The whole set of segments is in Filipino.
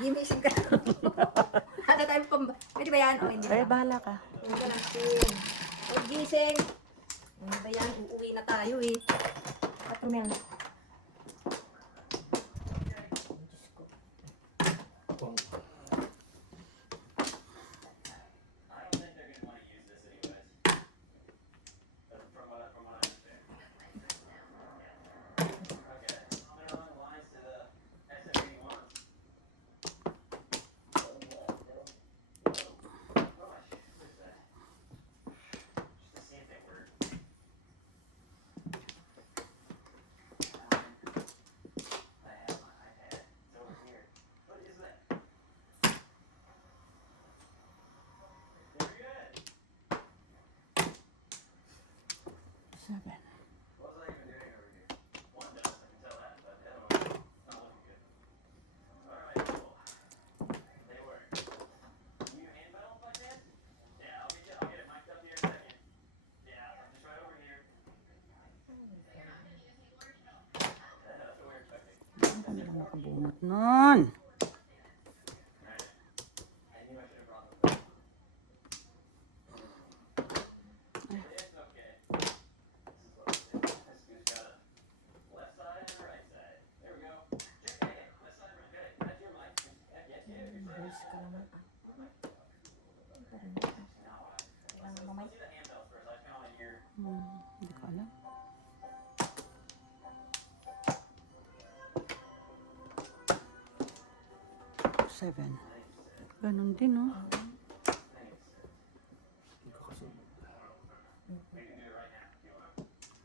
Gimising ka. Ano tayo pang... Pwede ba yan? O hindi Ay, na. bahala ka. Huwag ka natin. Huwag gising. Ano ba yan? Uuwi na tayo eh. Patrumel. Seven. Ano lang nakabunot nun? Hindi ko alam. Seven. Ganon din, no?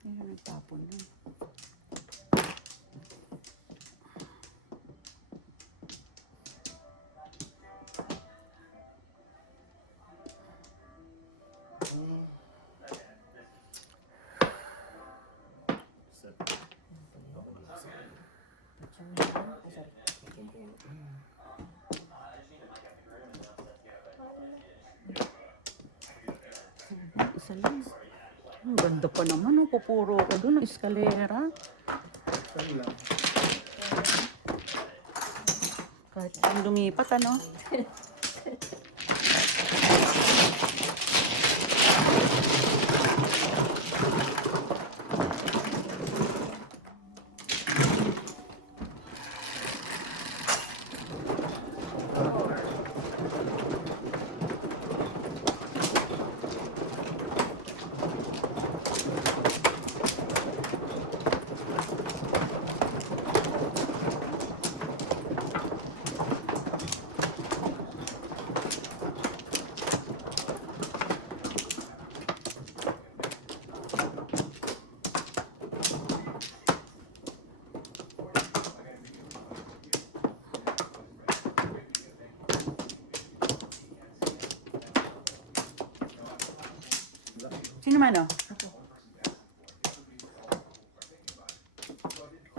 Ayun, nagtapon din. Isa lang. Ang ganda pa naman, oh. Pupuro ko doon, eskalera. Kahit yung lumipat, ano? Sino man, oh?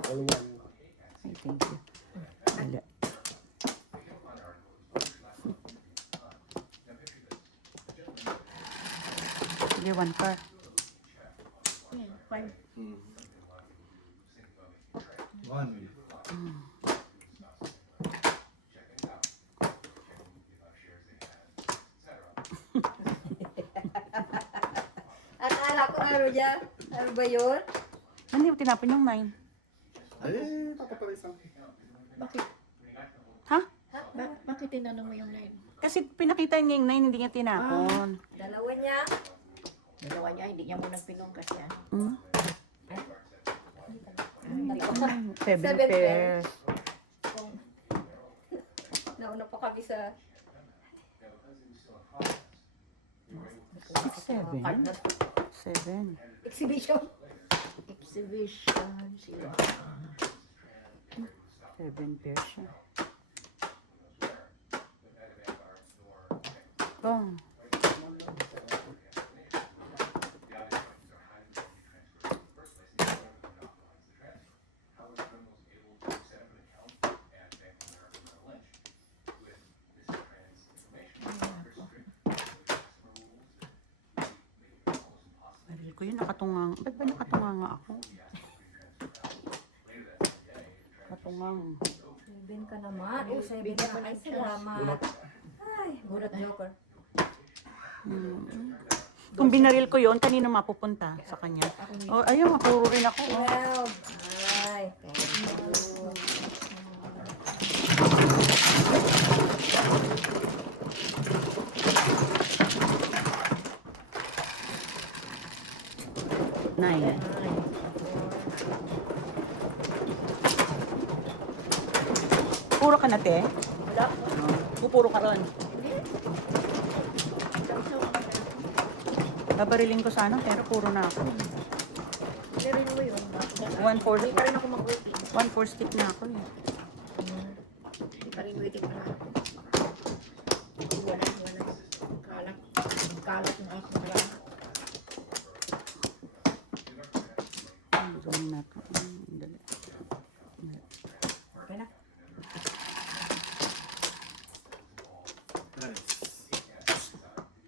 Ay, thank you. Wala. Sige, one car. Fine. One. Akala ko ano dyan? Ano ba yun? Ano yung tinapon yung 9? Ay, papaparisang. Bakit? Ha? Bakit tinanong mo yung line? Kasi pinakita niya yung 9, hindi niya tinapon. Dalawa niya. Dalawa niya, hindi niya mo nagpinungkas yan. Hmm? Hindi ko. Seven Seven pairs. Kung... Nauna pa kami sa... 7. 7. exhibition. Exhibition sila. 7 pairs siya. Ito. Maril ko yun, nakatungang. Ba't ba nakatunga nga ako? Nakatungang. 7 ka naman. Oh, 7 Bigyan mo na. Ay, ng chance. salamat. Ay, bulat joker. Kung binaril ko yon kanino mapupunta sa kanya? Oh, ayun, mapuro rin ako. Oh. 12. Ay, thank you. 9. Puro ka na, te? Wala. Pupuro ka ron. Hindi. Isa Babariling ko sana, pero puro na ako. Clearin mo yun. 1/4 Hindi pa rin ako mag-waiting. 1/4 stick na ako eh. Hindi pa rin waiting pa na. Wala. Kalat. Kalat yung ice na lang. Zoom na to. Dali. Okay na. Nice.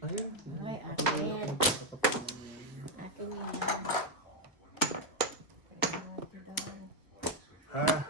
Ayun. Ay, akin. Akin yan. Ah.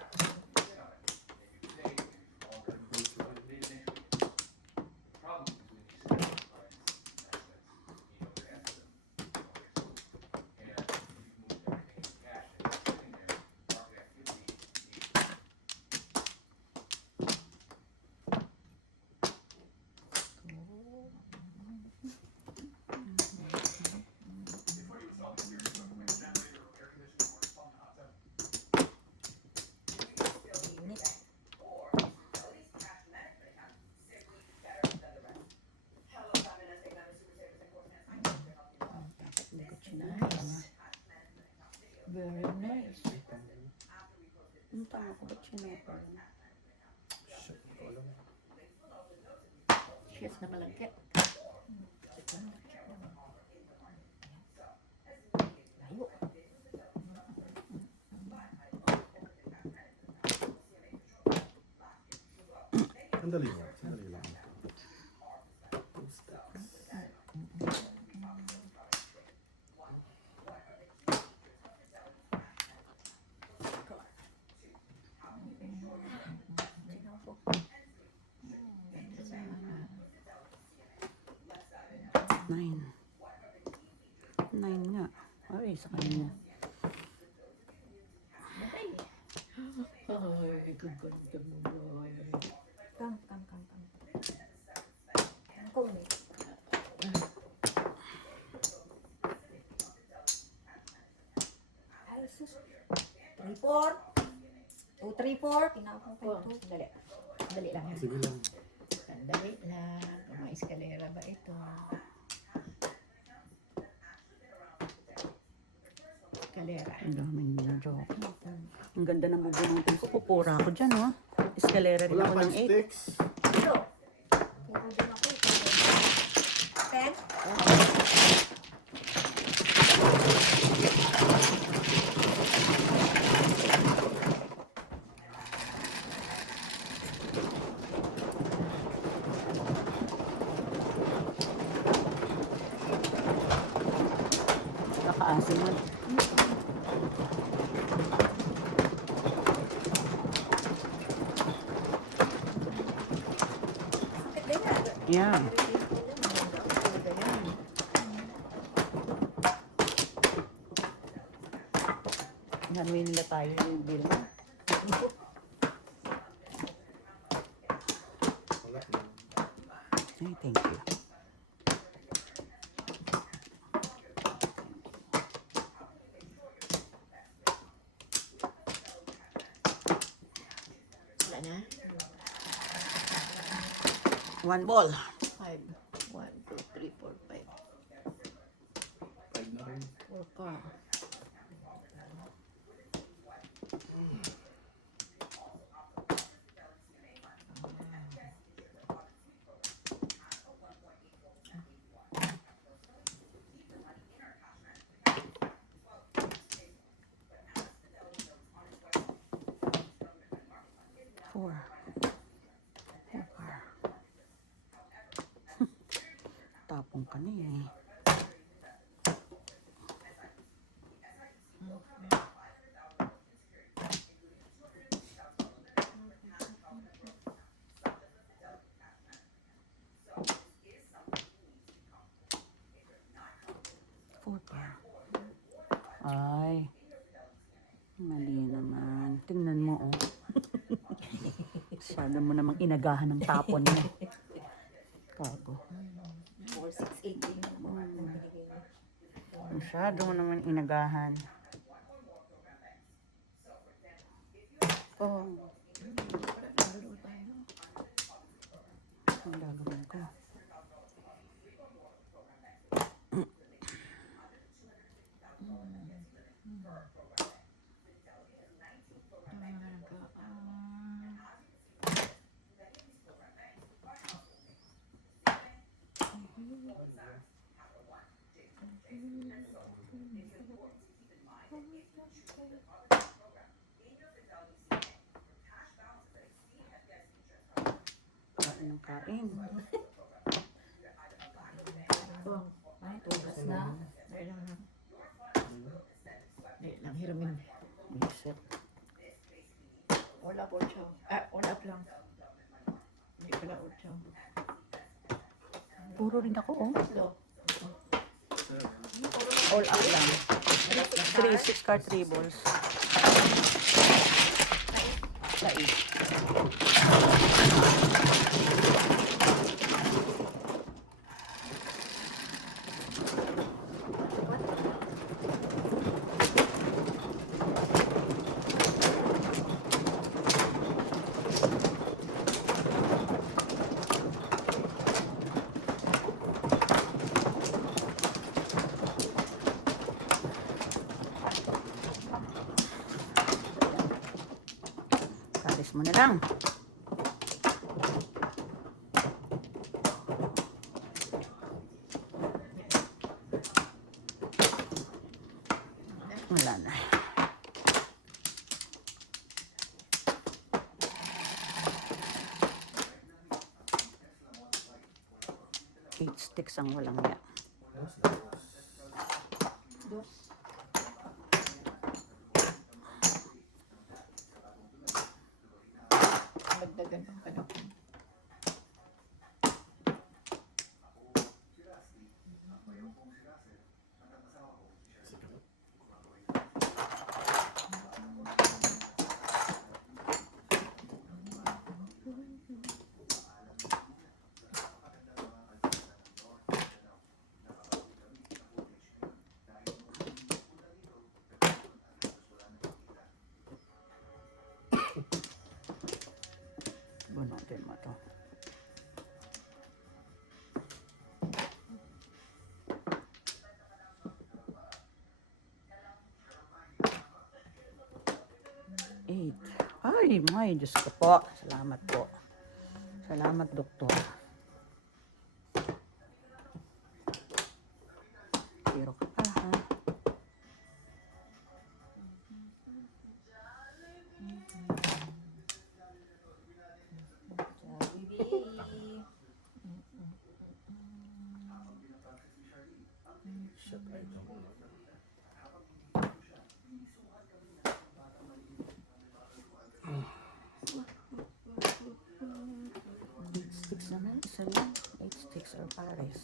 Nice. Very nice. Ang tama ko, ba't sinupa? Cheers na malagkit. Layo. Sandali lang. Sandali lang. Nine. 9 nga. Ay, sa kanya. Ay, gaganda mo. Kang. Kung eh. Ay, sus. 3-4. 2-3-4. Tinapong ko Oh, ito. dali. Dali lang. Sige lang. Dali lang. May eskalera ba ito? Eskalera. Ang daming joke. Ang ganda ng bubunutin ko. Pupura ako dyan, oh. Eskalera rin Wala ako pa ng 8. sticks. Ito. Puro din ako. 10. Nakaasin mo. Sakit din yan. Yeah. Nanuwi nila tayo yung bill. Wala. Ay, thank you. Wala na? 1 ball. 5. 1, 2, 3, 4, 5. 5 na rin. 4 ka. Four. Tapong ka na eh. Masyado mo namang inagahan ng tapon mo. Kago. 4,680 yung binigay niya. Masyado mo naman inagahan. Oh, Lalo tayo. ang gagawin ko. Kain ng kain. Oh, Ay, tugas na. dahil lang. Dahil lang, hiramin. Isip. Wala po siya. Ah, wala lang. Hindi pala po siya. Puro rin ako, oh. So, All up lang. 3, 6 card tribbles. Sais. Kalis mo na lang. Wala na. Eight sticks ang walang niya. dos. Magdagan ng panahon. Bunutin mo to. Eight. Ay, may Diyos ko po. Salamat po. Salamat, doktor. Pero ka pa, ha? Bibi. Shit, I don't know. Eight sticks naman. Isa lang. 8 sticks or pares.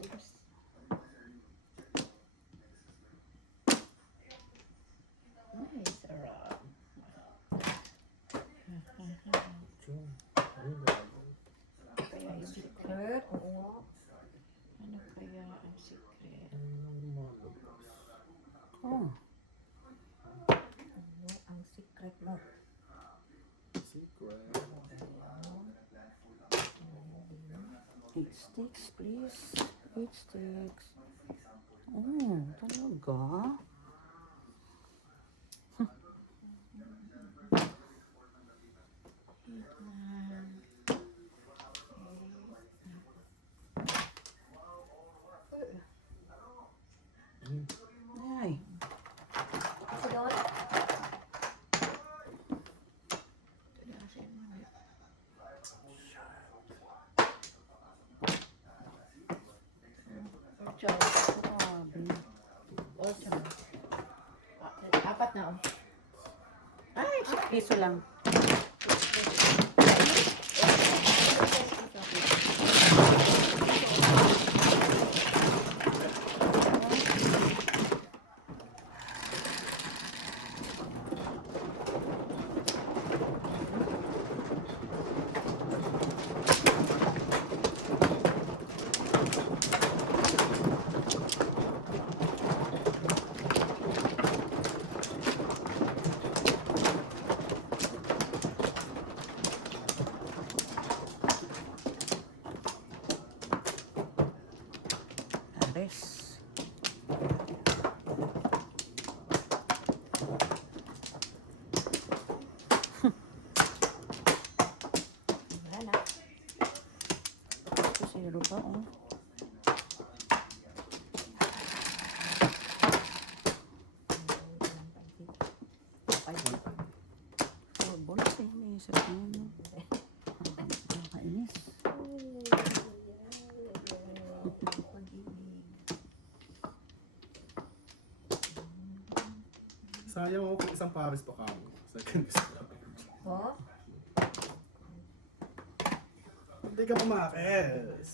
Six. Ay, sarap. June. Ayun ba? Kaya yung Secret. Oo. ano kaya ang secret? Oh. Ano ang secret mo? Secret. 8 sticks, please. 8 sticks. Oh, talaga? Ay, Kasi doon. Ocho. grabe. Ocho. Apat na, oh. Ay, Piso lang. Reset na yun, no? Nakakainis. Sayang ako kung isang pares pa kamo. Second is Oh? Hindi ka pumakis.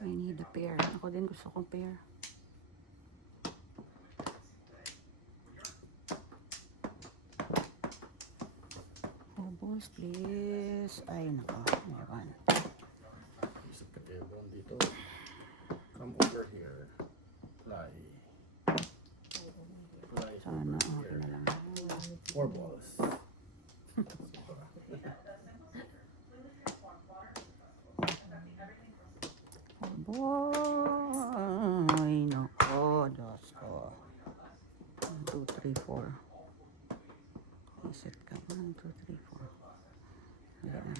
I need a pair. Ako din gusto kong pair. Oh, balls, please. Ay, nako. Meron. Isip ka Kevin dito. Come over here. Fly. Fly Sana over okay na here. lang. 4 balls. Boy, nako. Diyos ko. 1, 2, 3, 4. Reset ka. 1, 2, 3, 4. Ayan.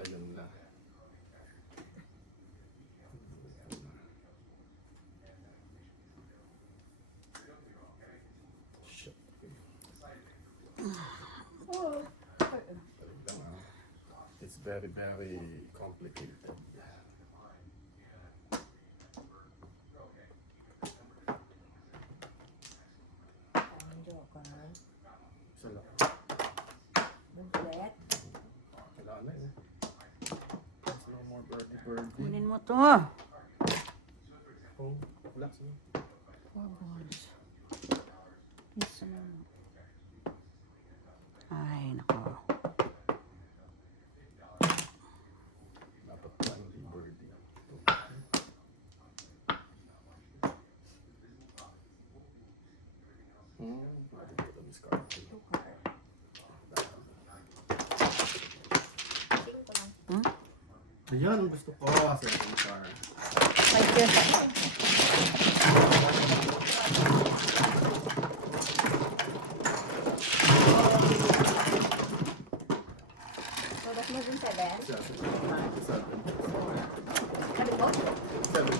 Ayun na. Shit. It's very, very complicated. Joker. Isa lang. Ulit. Kailangan na eh. There's no more birdie. Kunin mo to. Oh, wala. Sige. 4 balls. Please, naman. Ay, nako. Dapat pa hindi birdie. Pwede ko ito discard. Hmm? Ayan ang gusto ko. Second car. Ay, yes. So, that's more than 7. 7. Sabi ko? 7.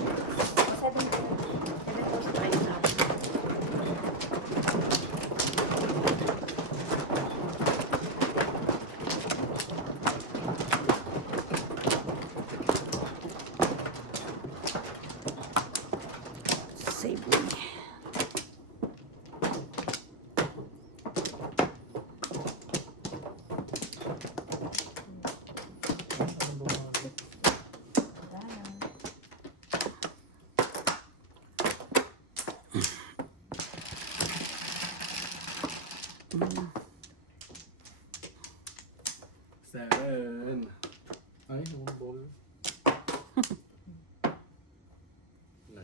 7. 7 post tayo sa Save me. Seven. Ay, no ball. 9.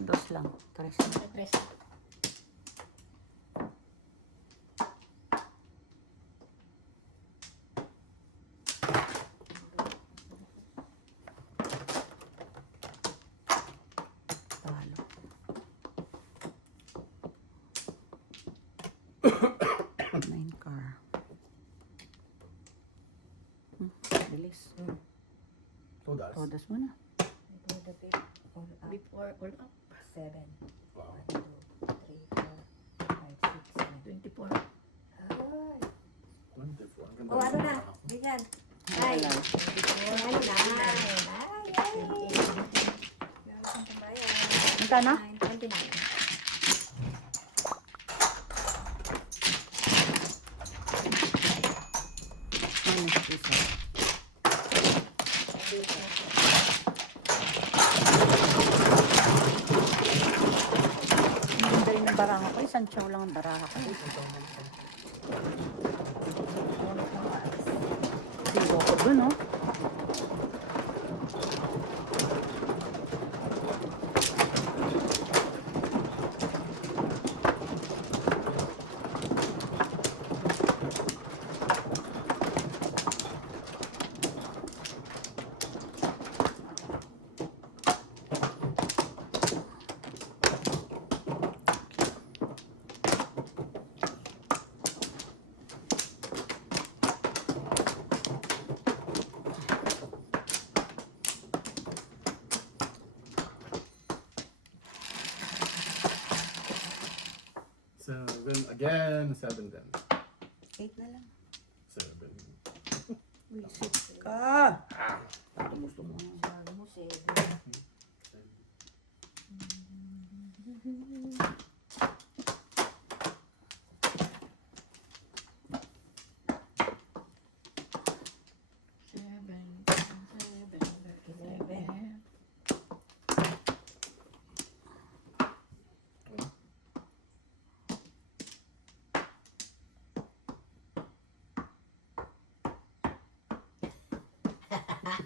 Dos lang. Tres. Tres. Talo. Nine car. Bilis. Todas. Todas mo na. For the big, all up, Before all up, 7. Wow. 1, 2, 3, 4, 5, 6, 7. 24. Ay. 24. Ang ganda Oh, ano ng na? ako. Bigyan. Ay. Ano na? Ay, ay. Meron kang pambayan. Magkano? 29. Minus isa. Ang ganda rin ng baraha ko. Isang chow lang ang baraha ko. 7, no? Seven again. 7 then. 8 na lang. 7. Visit ka. Ito gusto mo. Sabi mo, 7.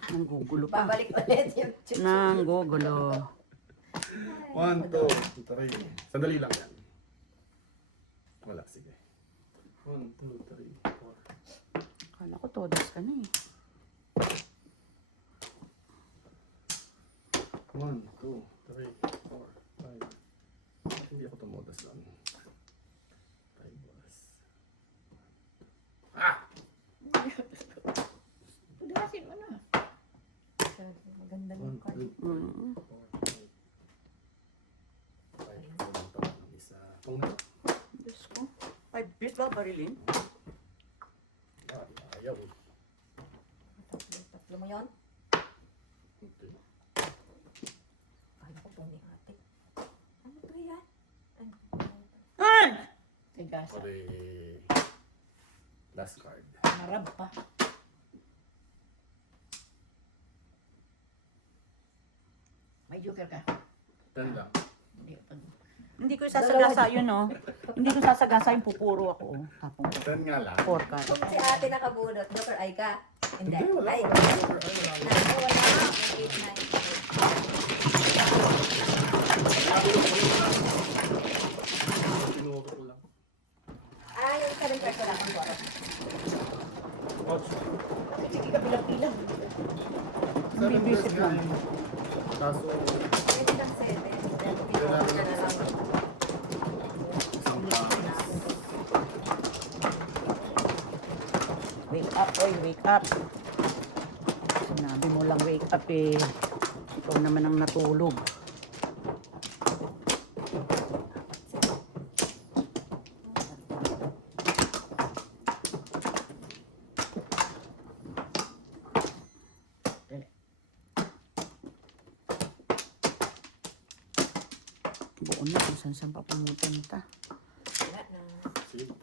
Nanggugulo pa. Babalik ulit yung Nanggugulo. 1, 2, 3. Sandali lang yan. Wala, sige. 1, 2, 3, 4. Akala ko todas ka na eh. 1, 2, 3, 4, 5. Hindi ako tumodas lang. 5 was. Pudasin mo na. Maganda 1, yung card. 2, 3, 4, 5. 5 ito ng isa. Itong na. Diyos ko. 5 piece ba barilin? Ayaw. Tatlo mo yun? Kala ko po ni ate. Ano to yan? Ay! Tigasa. Okay. Last card. Marab pa. May joker ka. 10 lang. Hindi pag... Hindi ko sasagasa yun, no? Hindi ko sasagasa yung pupuro ako. Oh. Tapos, 10 nga lang. 4 ka. Kung si ate nakabunot, Joker ay ka. Hindi. Hindi, wala. Ay, Wala. wala. May 8, 9. Tinuwag ko lang. Ah, yung 7 card ko lang. Ang bottom. Watch. Sige ka pilang-pilang. Hindi visit lang. Kaso, Pwede lang 7. kailangan na lang. Isang pa. Wake up, oy, wake up. Sinabi mo lang wake up eh. Ikaw naman ang natulog. Buon na kung saan pa pumupunta. Wala na. Sige.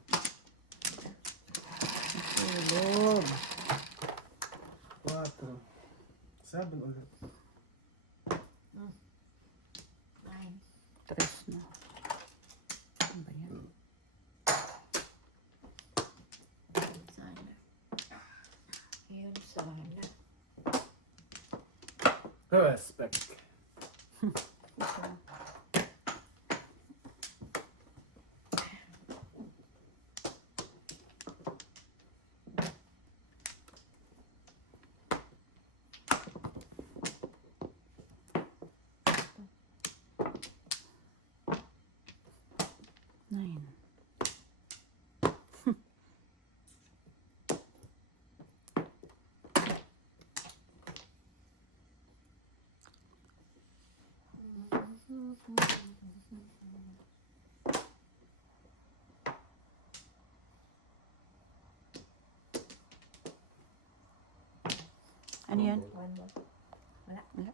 Tulog. 4. 7 ulit. 9. 3 na. Ano ba yan? Sana. Yun sana. Respect. Nine. Ano yan? One more. Wala. Wala.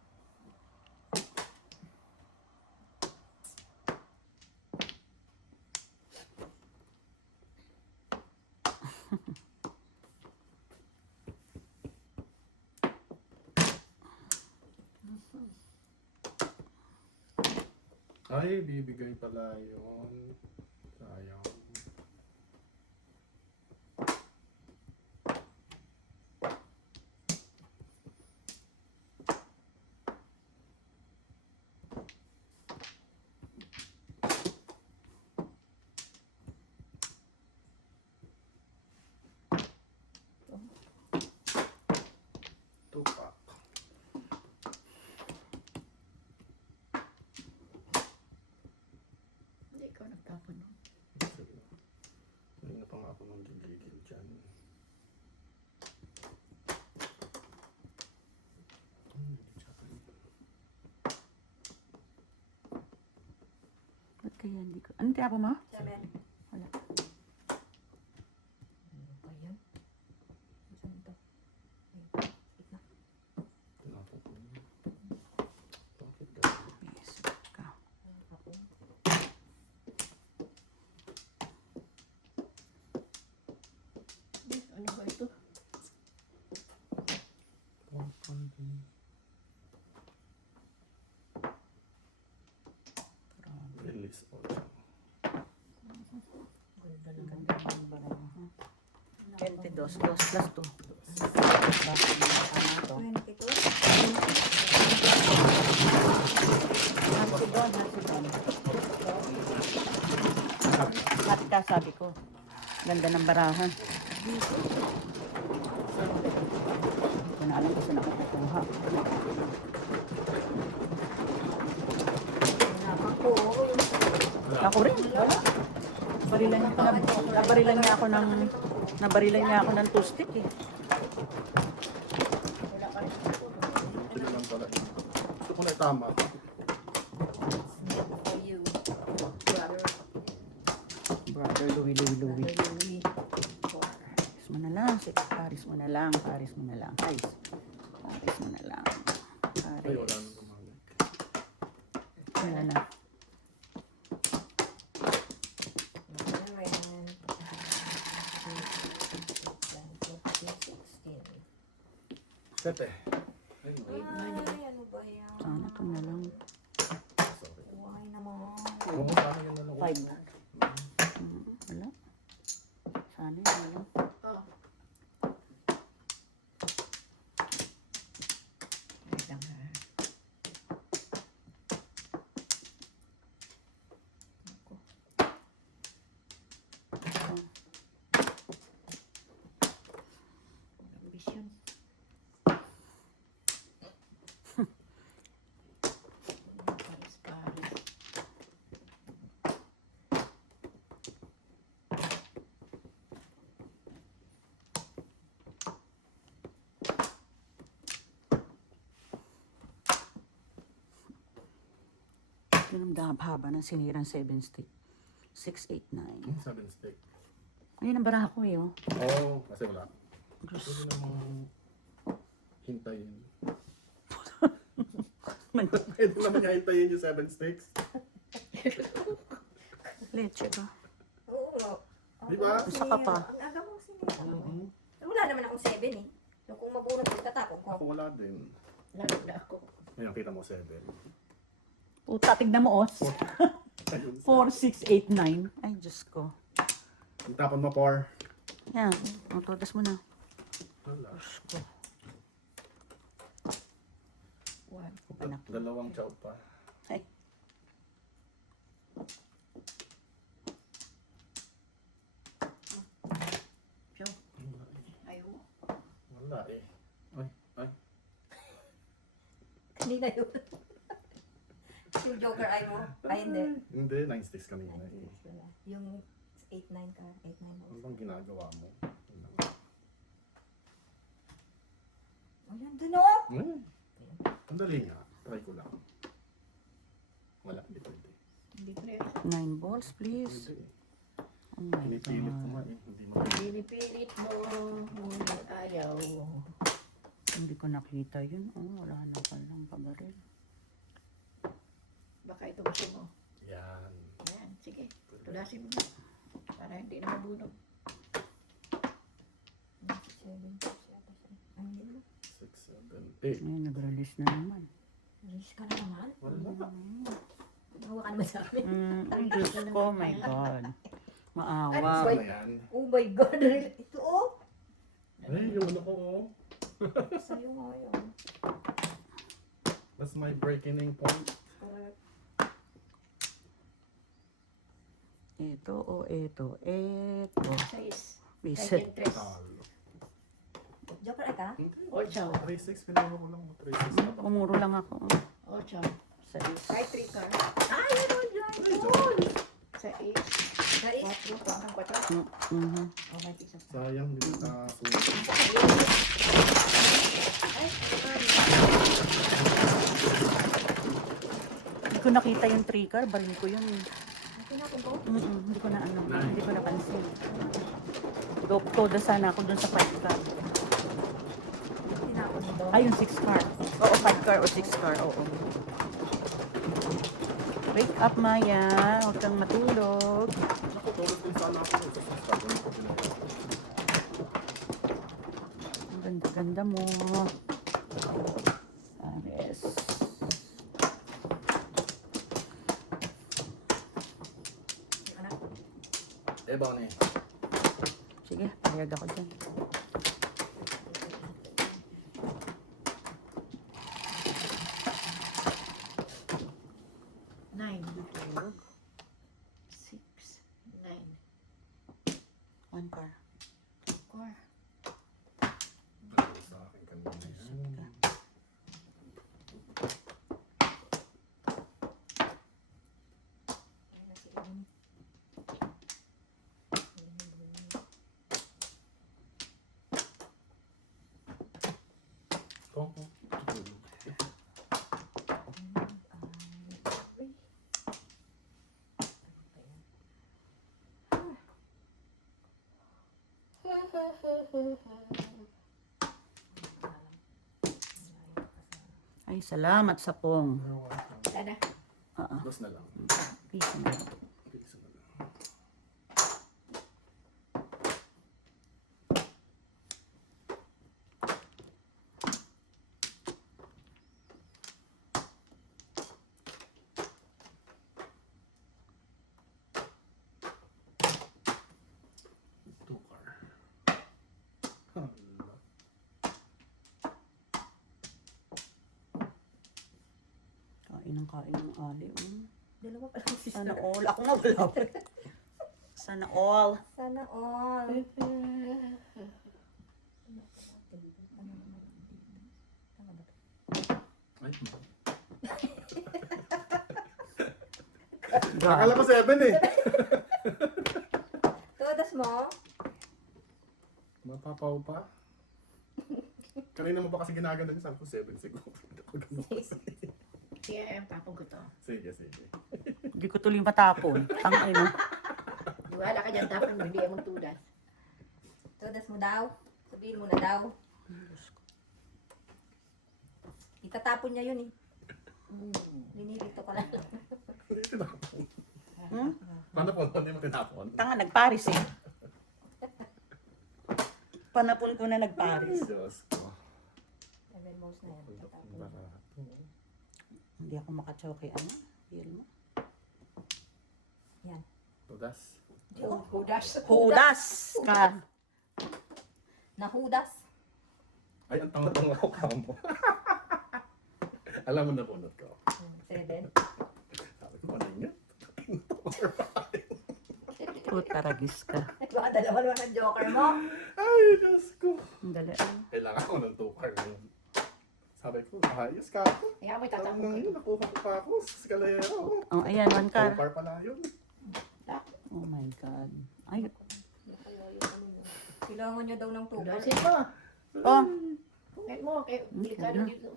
Ay, bibigay pala yun. Sayang. Kaya hindi ko. Anong tiyapa mo? 7. Wala. Ano ba yan? Saan ito? Eight na. Tinapon ko yun. Bakit ka? Yes. Ka. Ako. Ano ba ito? Release all. Ganda ng Ganda ng baraha. 22, 2 plus 2. Bakit mo tama to? 22. Hasidon, hasidon. Bakit ka sabi ko? Ganda ng baraha. Hindi ko na alam kung saan ako kukuha. Ako. Ako rin, wala. Nabarilan niya ako ng two-stick eh. Ito lang pala. Gusto ko na tama. For you. Brother. Brother Louie. Louie. Paris mo na lang. Paris mo na lang. Paris mo na lang. Paris mo na lang. Ay, wala Paris. nang gumamit. Wala na. Sete. Anyway, Ay, ano ba yan? Sana ito na lang. sorry. Why naman? Huwag mo sana yan na lang. 5 na. Wala. Sana yun na lang. Oh. Ambition. Paris. Yun ang haba ng sinirang 7 stick. 689. 7 stick. Ayun ang baraha ko eh. Oh. Oo, kasi wala. Diyos. Pwede namang hintayin. Pwede naman niya hintayin yung 7 sticks. Leche ba? Oo. Di ba? Isa ka pa. Ang aga mo sinira. Wala naman akong 7 eh. So kung mabunot ko, tatapon ko. Ako wala din. Lalo na ako. Ngayon, kita mo 7. Puta, tignan mo, Os. Ayun. 4, 6, 8, 9. Ay, Diyos ko. Yung tapon mo, 4. Yan. Todas mo na. Wala. Diyos ko. One. Anak. Dalawang chow pa. Ay. So, ayaw. Wala eh. Ay. Kanina yun. Yung Joker ay mo. Ay, hindi. Hindi, 9 sticks kanina eh. Yung 8-9 ka. 8-9 mo. Ano bang ginagawa mo? Ayan, dun o! Ang dali nga. Try ko lang. Wala, hindi pwede. Hindi pre. 9 balls, please. Hindi. Oh my Pinipilit ko God. nga eh. Hindi mo. Pinipilit mo. Ngunit ayaw. Hindi ko nakita yun. Oh, wala na palang pabaril. Baka ito gusto mo. Yan. Ayan, sige. Tulasin mo na. Para hindi na mabunog. 7, 6, 7, 8. Ay, hindi naman. 6, 7, 8. Ayun, nag-release na naman. Release ka na naman. Wala. Hawa ka naman sa amin. Ay, Diyos ko, my God. Maawa. Saan na yan? Oh my God. Ito oh. Eh, yung ano ko oh. Sa'yo nga yun. That's my breaking point. Correct. Ito, ito. Size. Visit. Second tres. Talo. Joker ay ka? Ocho. 3-6, pinagawa ko lang. 3-6 na ba? Umuro lang ako. Ocho. Sa Kahit three car. Ay, ano dyan? Sa eight. Guys, Quatro. Ang quatro. Okay, isa pa. Sayang, hindi na Hindi ko nakita yung 3 car. Baril ko yun. ito? Hindi ko na hindi ko napansin. Todo sana ako dun sa 5 car. Tinapon mo doon. Ay, yung 6 car. Oo, 5 car o 6 car, oo. Wake up, Maya. Huwag kang matulog. Naku, tulog din sana ako. Sa subscribe ko pinag- Ang ganda-ganda mo. Ares. Anak. Ebaw na eh. Sige, payag ako dyan. Nine. 6, 9. 1 car. Core. Ano sa akin kanina yan. Ayun na si Amy. Kung. Ay, salamat sa pong. Dada. Dos na lang. Peace na. Isa na lang. Two car. Hala. Kain ng ali. Dalawa pa lang si Sana all. Ako nga wala. Sana all. Sana all. Ay. Akala ko 7 eh. Todas mo? Mapapaw pa. Kanina mo ba kasi ginaganda niya? Sabi ko 7 siguro. Ako ganun kasi. Sige, tapon ko to. Sige, sige. Hindi ko tuloy matapon. Tangay mo. Wala ka dyan, tapon mo, hindi mong tudas. Todas mo daw? Sabihin mo na daw. Itatapon niya yun eh. Linilito ko lang. Hindi tinapon. Hmm? Paano po? Hindi mo tinapon? Tanga, nagparis eh. Panapon ko na Ay, nagparis. Diyos ko. 7 mouse na yan. Itatapon. Barato. Hindi ako makachoke. Ano? Feel mo? Yan. Tudas. Hudas. Hudas ka. Nahudas. Ay, ang tanga-tanga ko kamo. Alam mo na bunot ko. 7. Sabi ko, ano yun? Putaragis ka. Baka dalawa ng joker mo. Ay, Diyos ko. Ang dali. Kailangan ko ng 2 car ngayon. Sabi ko, ayos ka ako. Kaya mo Parang itatapon ko ngayon, to. nakuha ko pa ako sa Escalera. Oh, ayan, 1 2 car. car pala yun. Oh my God. Ay, Kailangan niya daw ng 2 Hudasin mo. oh. Kungit mo, kaya delikado Ano? dito.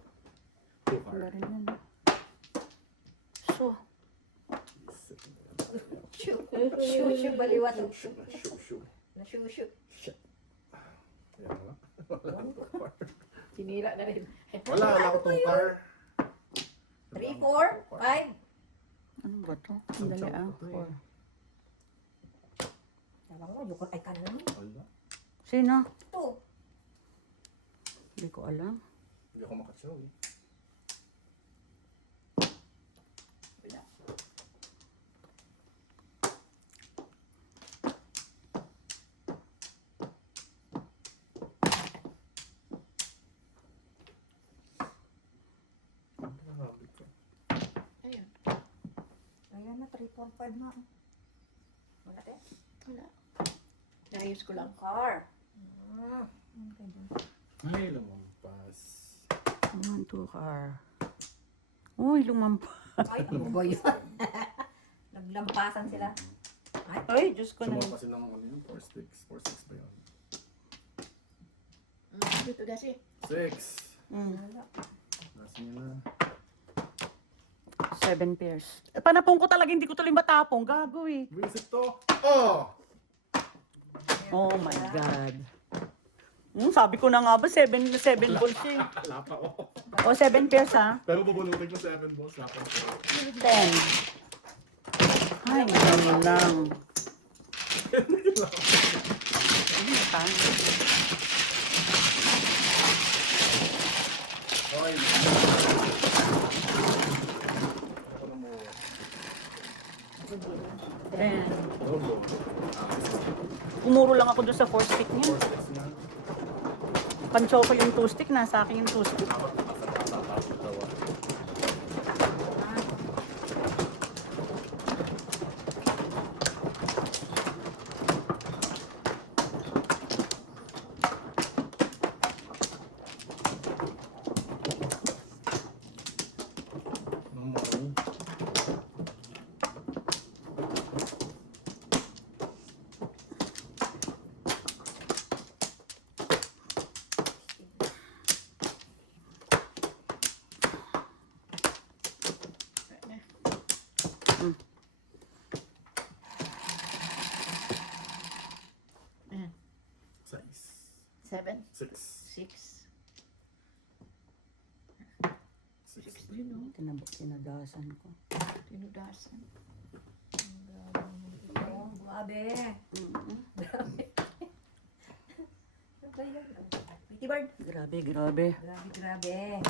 2 car. Wala rin yan. So, Shoo. Shoo, shoo, baliwa to. Shoot na, shoot, shoot. Shoo, shoo. Ayan na. Wala ng 2 car. Sinira na rin. Wala, wala ko 2 car. 3, 4, 5. ano ba to? Ang dali ah. 4. Tama mo, joker ay ka na naman. Wala. Sino? 2. Hindi ko alam. Hindi ako makashow eh. Ayun. Ayan na, 3, 4, 5 na. Wala eh. Wala. Naayos ko lang. Car. Ay, lumampas. 1, 2 car. Uy, lumampas. Ay, ano ba yun? Naglampasan sila. Ay, Ay, Diyos ko na. Sumampas silang ano yun? 4 sticks. 4 sticks ba yun? Dito kasi. 6. Mm. wala. Nasa nyo na. 7 pairs. Panapong ko talaga, hindi ko tuloy matapong. Gago eh. Visit to. Oh! Oh my God. Sabi ko na nga ba, 7 balls eh. Wala pa oh. O, 7 pairs ha. Pero bubunutin ko 7 balls. Wala pa. 10. Ay, ganun lang. Ano pa? Okay. Ako na mo. 10. Oh, go. Umuro lang ako doon sa 4 stick niya. 4 sticks na. Panchoko yung 2 stick, nasa akin yung 2 stick. Apat na kasama. Dalawa. No more. Ayan. 6. 7, 6. 6. 6. Yun o. Tinadasan ko. Tinudasan. Oh, grabe. Grabe. Ano ba yan? Pretty bird. Grabe, grabe. Grabe, grabe.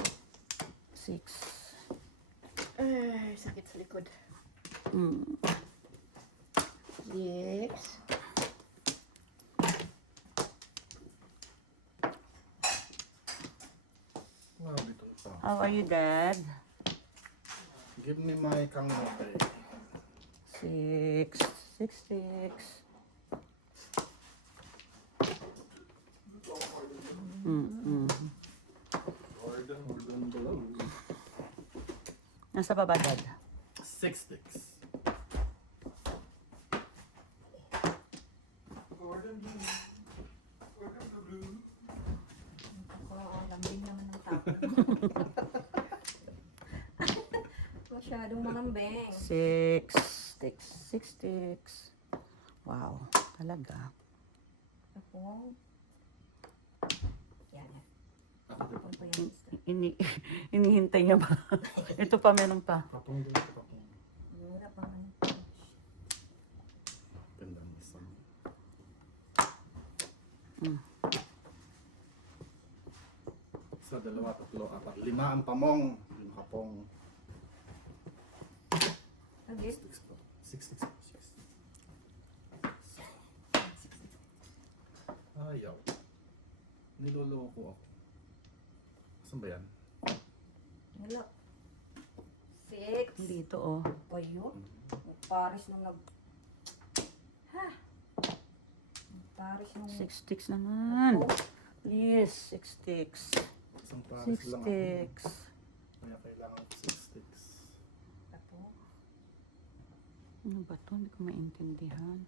6. Ay, sakit sa likod. 6. Wow, dito pa. How are you, Dad? Give me my kangmote. 6. 6 sticks. Gordon below. Nasa baba, Dad. 6 sticks. Ako, lambing naman ng tao. Masyadong malambing. 6 sticks. 6 sticks. Wow, talaga. Ako. Yan, yan. Ako pa yan. Inihintay niya ba? Ito pa, meron pa. Patong din. Patong. Mura pa man. Ganda ng isa. Isa, dalawa, tatlo, apat. 5 ang pamong. 5 kapong. Okay. 6 sticks po. 6 sticks po. 6. Ayaw. Niloloko ako. Saan ba yan? Wala. 6. Dito, oh. O yun. Paris nung nag... Ha? Paris nung... 6 sticks naman. Yes, 6 sticks. Isang 6 pares lang ako. sticks. Kaya kailangan ko 6 sticks. Ako. Ano ba to? Hindi ko maintindihan.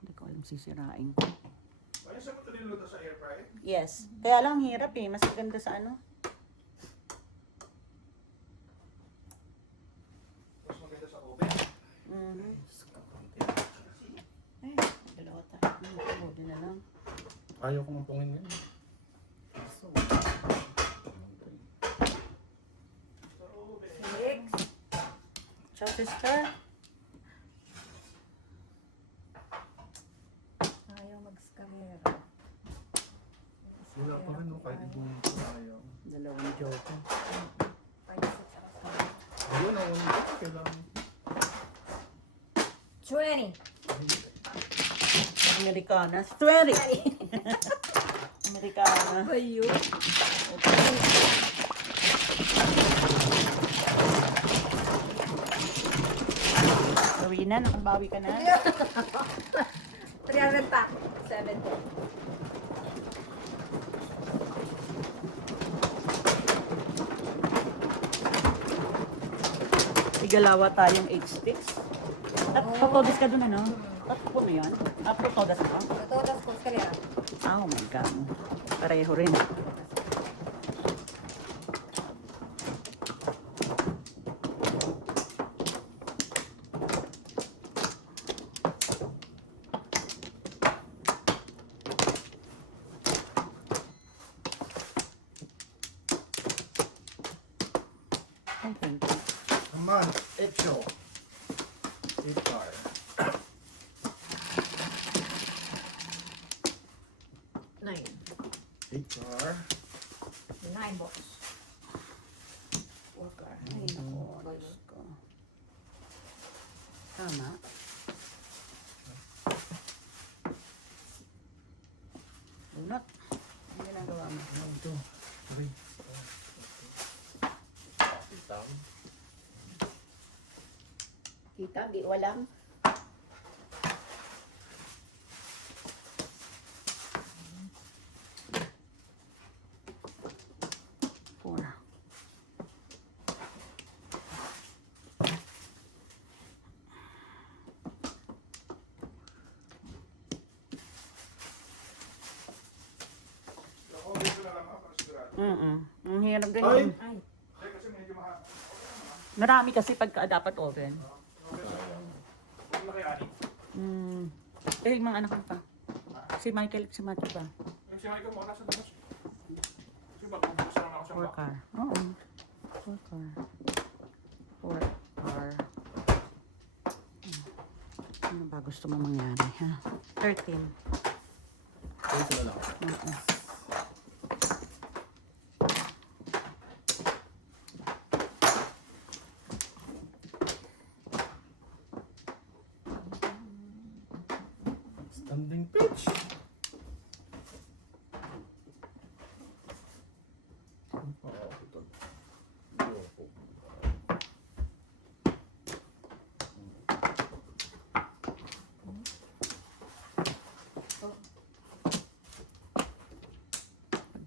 Hindi ko alam sisirain ko. Ayun siya mo ito niluto sa air fryer? Yes. Kaya lang hirap eh. Mas ganda sa ano. Mas maganda sa oven. Ay, dalawa tayo. Buti na lang. Ayaw ko mampungin ngayon. So, 6. Ciao, sister. Ayaw mag-scaler. wala pa rin, no? Kahit ibunod ko ayaw. Dalawang joke. 5, 6, Ayun, ang kailangan. 20. Americana. 20! Americana. Ba yun? Gawin na, nakabawi ka na. 300 pa. 7. Igalawa tayong 8 sticks. At totodas ka dun ano? Tatlo mo yun? At totodas ka? Todas con escalera. Oh my God. Pareho rin. man, hecho. 8 car. 9. 8 car. 9 box. 4 car. Ay, naku, Diyos ko. Tama. Unat. Ang ginagawa mo. 1, 2, 3. Down. Kita, di walang. Four. Ang hirap ganyan. Ay, Marami kasi pagka dapat oven. Yung mga anak ko pa. Si Michael at si Matthew pa. Yung si Michael mo, nasa labas. Kasi ba, bubuksan lang ako sa 4 car. Oo. 4 car. 4 car. Ano ba gusto mo mangyari, ha? 13. Dito na lang. Oo. Standing pitch. Oo, ito.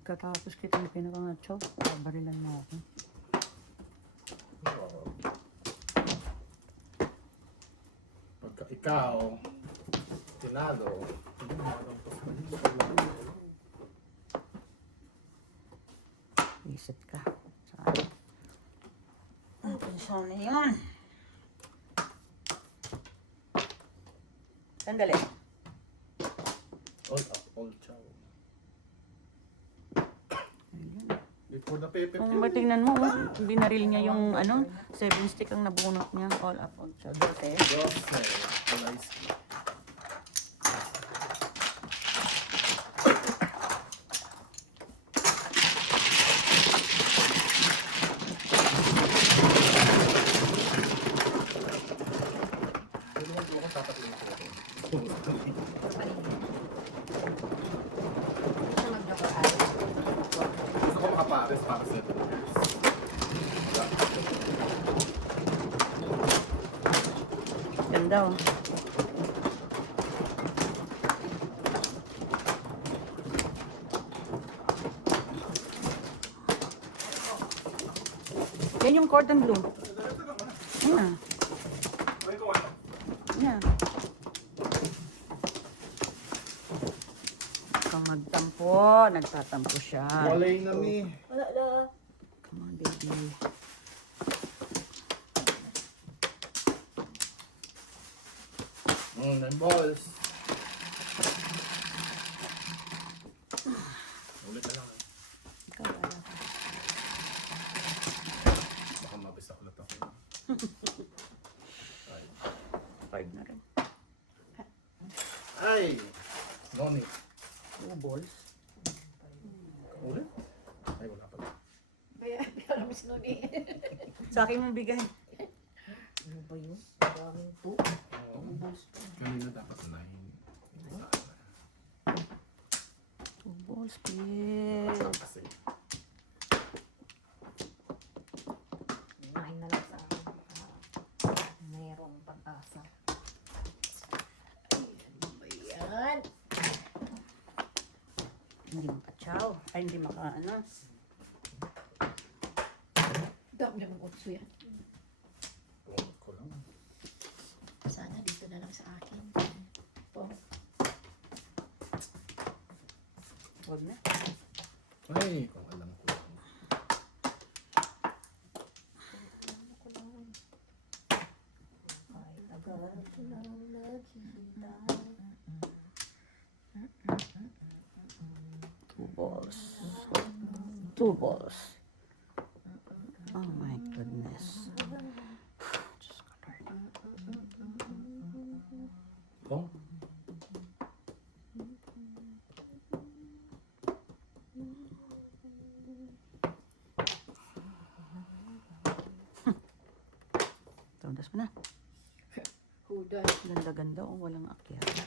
Pagkatapos kitang pinakangatso, barilan mo ako. Pagka ikaw, tinalo, hindi mo malampas ka din. Isip ka. Saan? Saan na yun? Sandali. All up, all chow. Ayun. Before the pepe. Kung matingnan mo, binaril niya yung ano, 7 stick ang nabunot niya. All up, all chow. Dati. Nice. Sa magdapaan. Gusto ko makapares para sa 7 years. Ganda oh. Yan yung cordon blue. Yan. Yan. Kung magtampo, nagtatampo siya. Walay na mi. wala na. Come on, baby. Nine balls. Ulit na lang. Ikaw, wala ka. Baka mabisa ulit ako. Ay. 5 na rin. Ay! Noni. 2 balls. Ulit? Ay, wala pala. Kaya miss nun eh. Sa akin mong bigay. Ano ba yun? Daming 2. Kanina dapat 9. 2 balls, please. Kasi. 9 na lang sa akin. Mayroong pag-asa. Ayan. Hindi makachaw. Ay, hindi maka, ano. Dami naman utso yan. Tulog ko lang. Sana dito na lang sa akin. Po. Huwag na. Ay, kung alam ko lang. Ay, tagal ko lang naghihintay. 2 balls. 2 balls. Oh my goodness. Butas mo na. Huda. Ganda-ganda oh, walang akyat.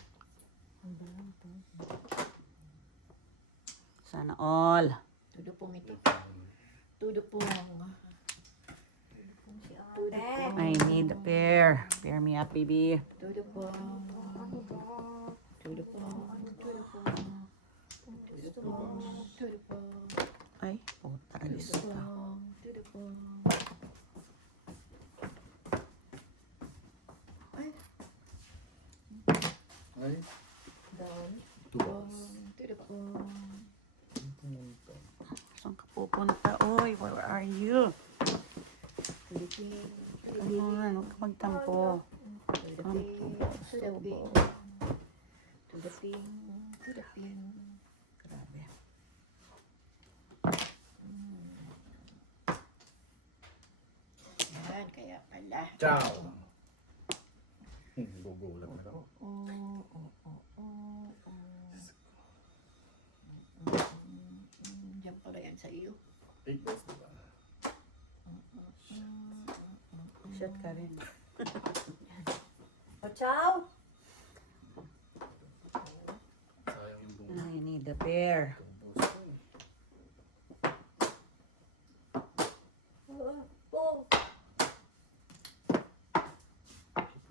Sana all. Tudo pong ito. Tudo pong. Si ate. I need a pair. Pair me up, baby. Tudo pong. Ano ba? Tudo pong. Tudo pong. Tudo pong. Tudo pong. Ay, puta, alis Tudo ka. pong. Tudo pong. Ay. Ay, Down. two balls. Tudo pong. Saan ka pupunta? Oy, where are you? Tudo ping. Come on, huwag ka magtampo. Tudo ping. Tudo ping. Tudo ping. Tudo ping. Grabe. Yan, kaya pala. Ciao! Gugulat na ako. Diyan pala yan sa iyo. 8 balls, diba? Shot ka rin. O, ciao! Sayang yung bunga. I need a pair. Two balls ko eh. Oh,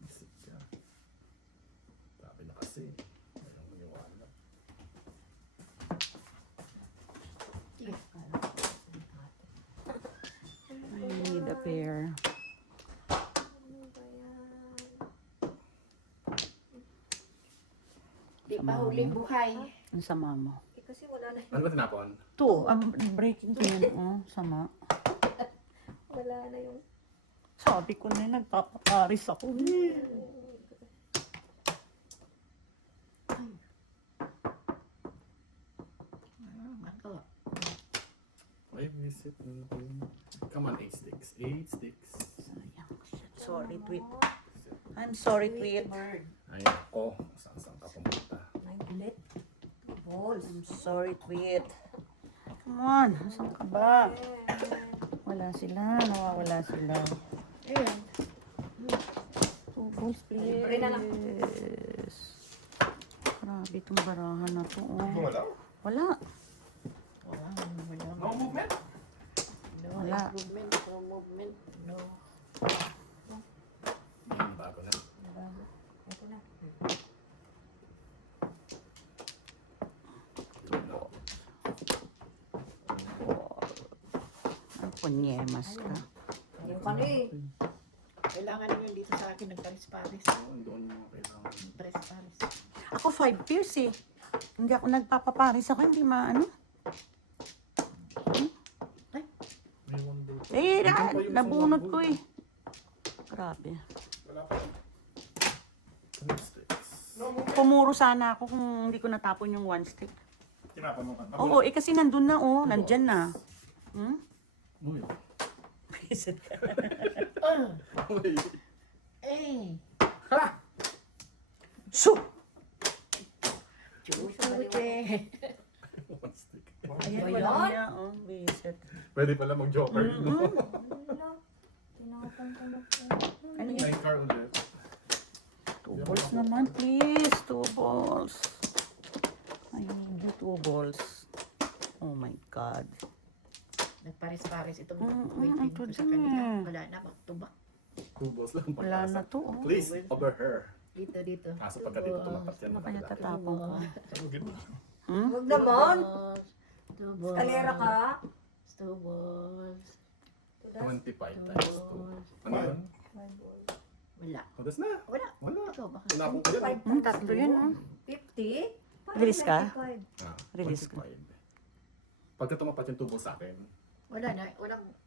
Isip ka. Sabi na kasi. Ayaw maniwala. I need a pair. ano ba yan? Di pa huling buhay. Ang sama mo. Eh, kasi wala na Ano ba tinapon? To, breaking ko yan. Oh, sama. wala na yung Sabi ko na nagpapaparis ako. Ako. Ay, visit. Come on, 8 sticks. 8 sticks. Sayang. Shit. Sorry, tweet. I'm sorry, tweet. Ay, ako. Saan ka pumunta? may ulit. Balls. I'm sorry, tweet. Come on, saan ka ba? Wala sila, nawawala sila. Ayan. Two balls, please. Libre na lang. Grabe itong barahan na to. Oh. Wala. Wala. Wala. No movement? No Wala. improvement. No movement. No. Bago na. Ito na. Ang punyemas ka. Yung ka na eh. Kailangan nyo dito sa akin ng Paris-Paris. Doon mo kailangan. Paris-Paris. Ako 5 years eh. Hindi ako nagpapaparis ako, hindi maano. May one ball. Eh, Ito pa yung nabunot isang ko one eh. Grabe. Wala pa. 2 sticks. Pumuro sana ako kung hindi ko natapon yung one stick. Tinapon mo ka. Oo, eh kasi nandun na oh, nandyan na. Hmm? Uy. Visit ka. Uy. Eh. Ha! So, Chute. One stick. ayan Ba wala yan? niya. Oh, visit. Pwede pala mag-joker. Mm-mm. Wala. Tinapon ko na po. Ano yun? 9 car ulit. 2 balls naman, please. 2 balls. I need you 2 balls. Oh my God. Nag-Paris-Paris itong Mm-mm, waiting ko ito sa din kanila. eh. Wala na. Magtubak. 2 balls lang. Wala na to. Oh. Please, over her. Dito, dito. Kaso pagka dito tumapat yan. Ano kaya tatapon ko? Hmm? Huwag naman. Two balls. Kalera ka. Two balls. 25 times 2. Ano yun? My balls. Wala. Odas na. Wala. Wala. Ikaw baka. Tinapon ko yan. Tatlo yun. Oh. 50? Paano Release ka? 95? Ah, Release ko. 25. Pagka tumapat yung 2 balls sa akin. Wala na.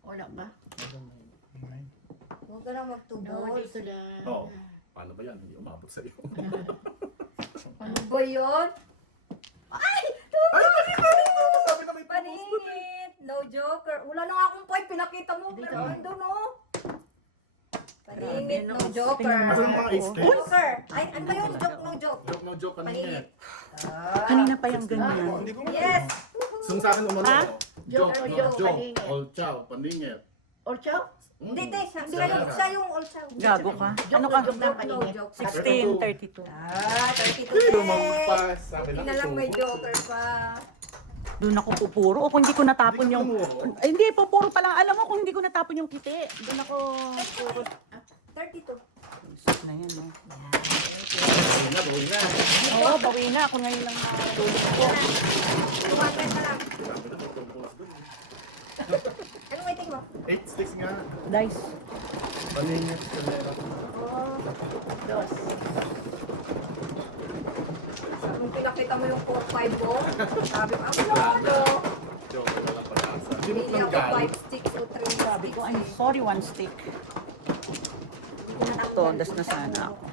Wala ba? Huwag ka lang No, mag-2balls. dito lang. Oo. Paano ba yan? Hindi umabot sa'yo. Ano ba yun? Ay, sabi na may 2 balls. Paningit! No joker. Wala na nga akong point. Pinakita mo. Dito. Pero andun oh. Grabe, Paningit, no no. joker. Tingnan mo Asan ang ako. mga ace Uy! Joker. Ay, ano ba yun? Joke, no joke. Joke no joke. Paningit. Kanina pa yung ganyan. Hindi ko Yes! Sung sa akin umano. Ha? Joke Joke, no joke, joke. paningit. All chow. Paningit. Or chow? Hindi, te. Siya yung all siya. Gago ka. Ano ka? No joke. 16, 32. 32 Lumampas. Sabi Hindi lang, na lang may joker pa. Doon ako pupuro. O kung hindi ko natapon yung... Ay, hindi, pupuro pa lang. Alam mo kung hindi ko natapon yung kiti. Doon ako pupuro. 32. Isip na yan, no? Gawin na. Oo, bawi na. Ako ngayon lang natulog ko. 200 na lang. Anong waiting mo? 8 sticks nga. Dice. Paninyas ka nila. Oh, dos. Nung pinakita mo yung 4-5 ko, sabi ko, ang lolo. Joke, wala pala. Hindi mo Hindi ako tanggal. 5 sticks o 3 Sabi ko, I'm sorry, one stick. Ito, das na sana ako.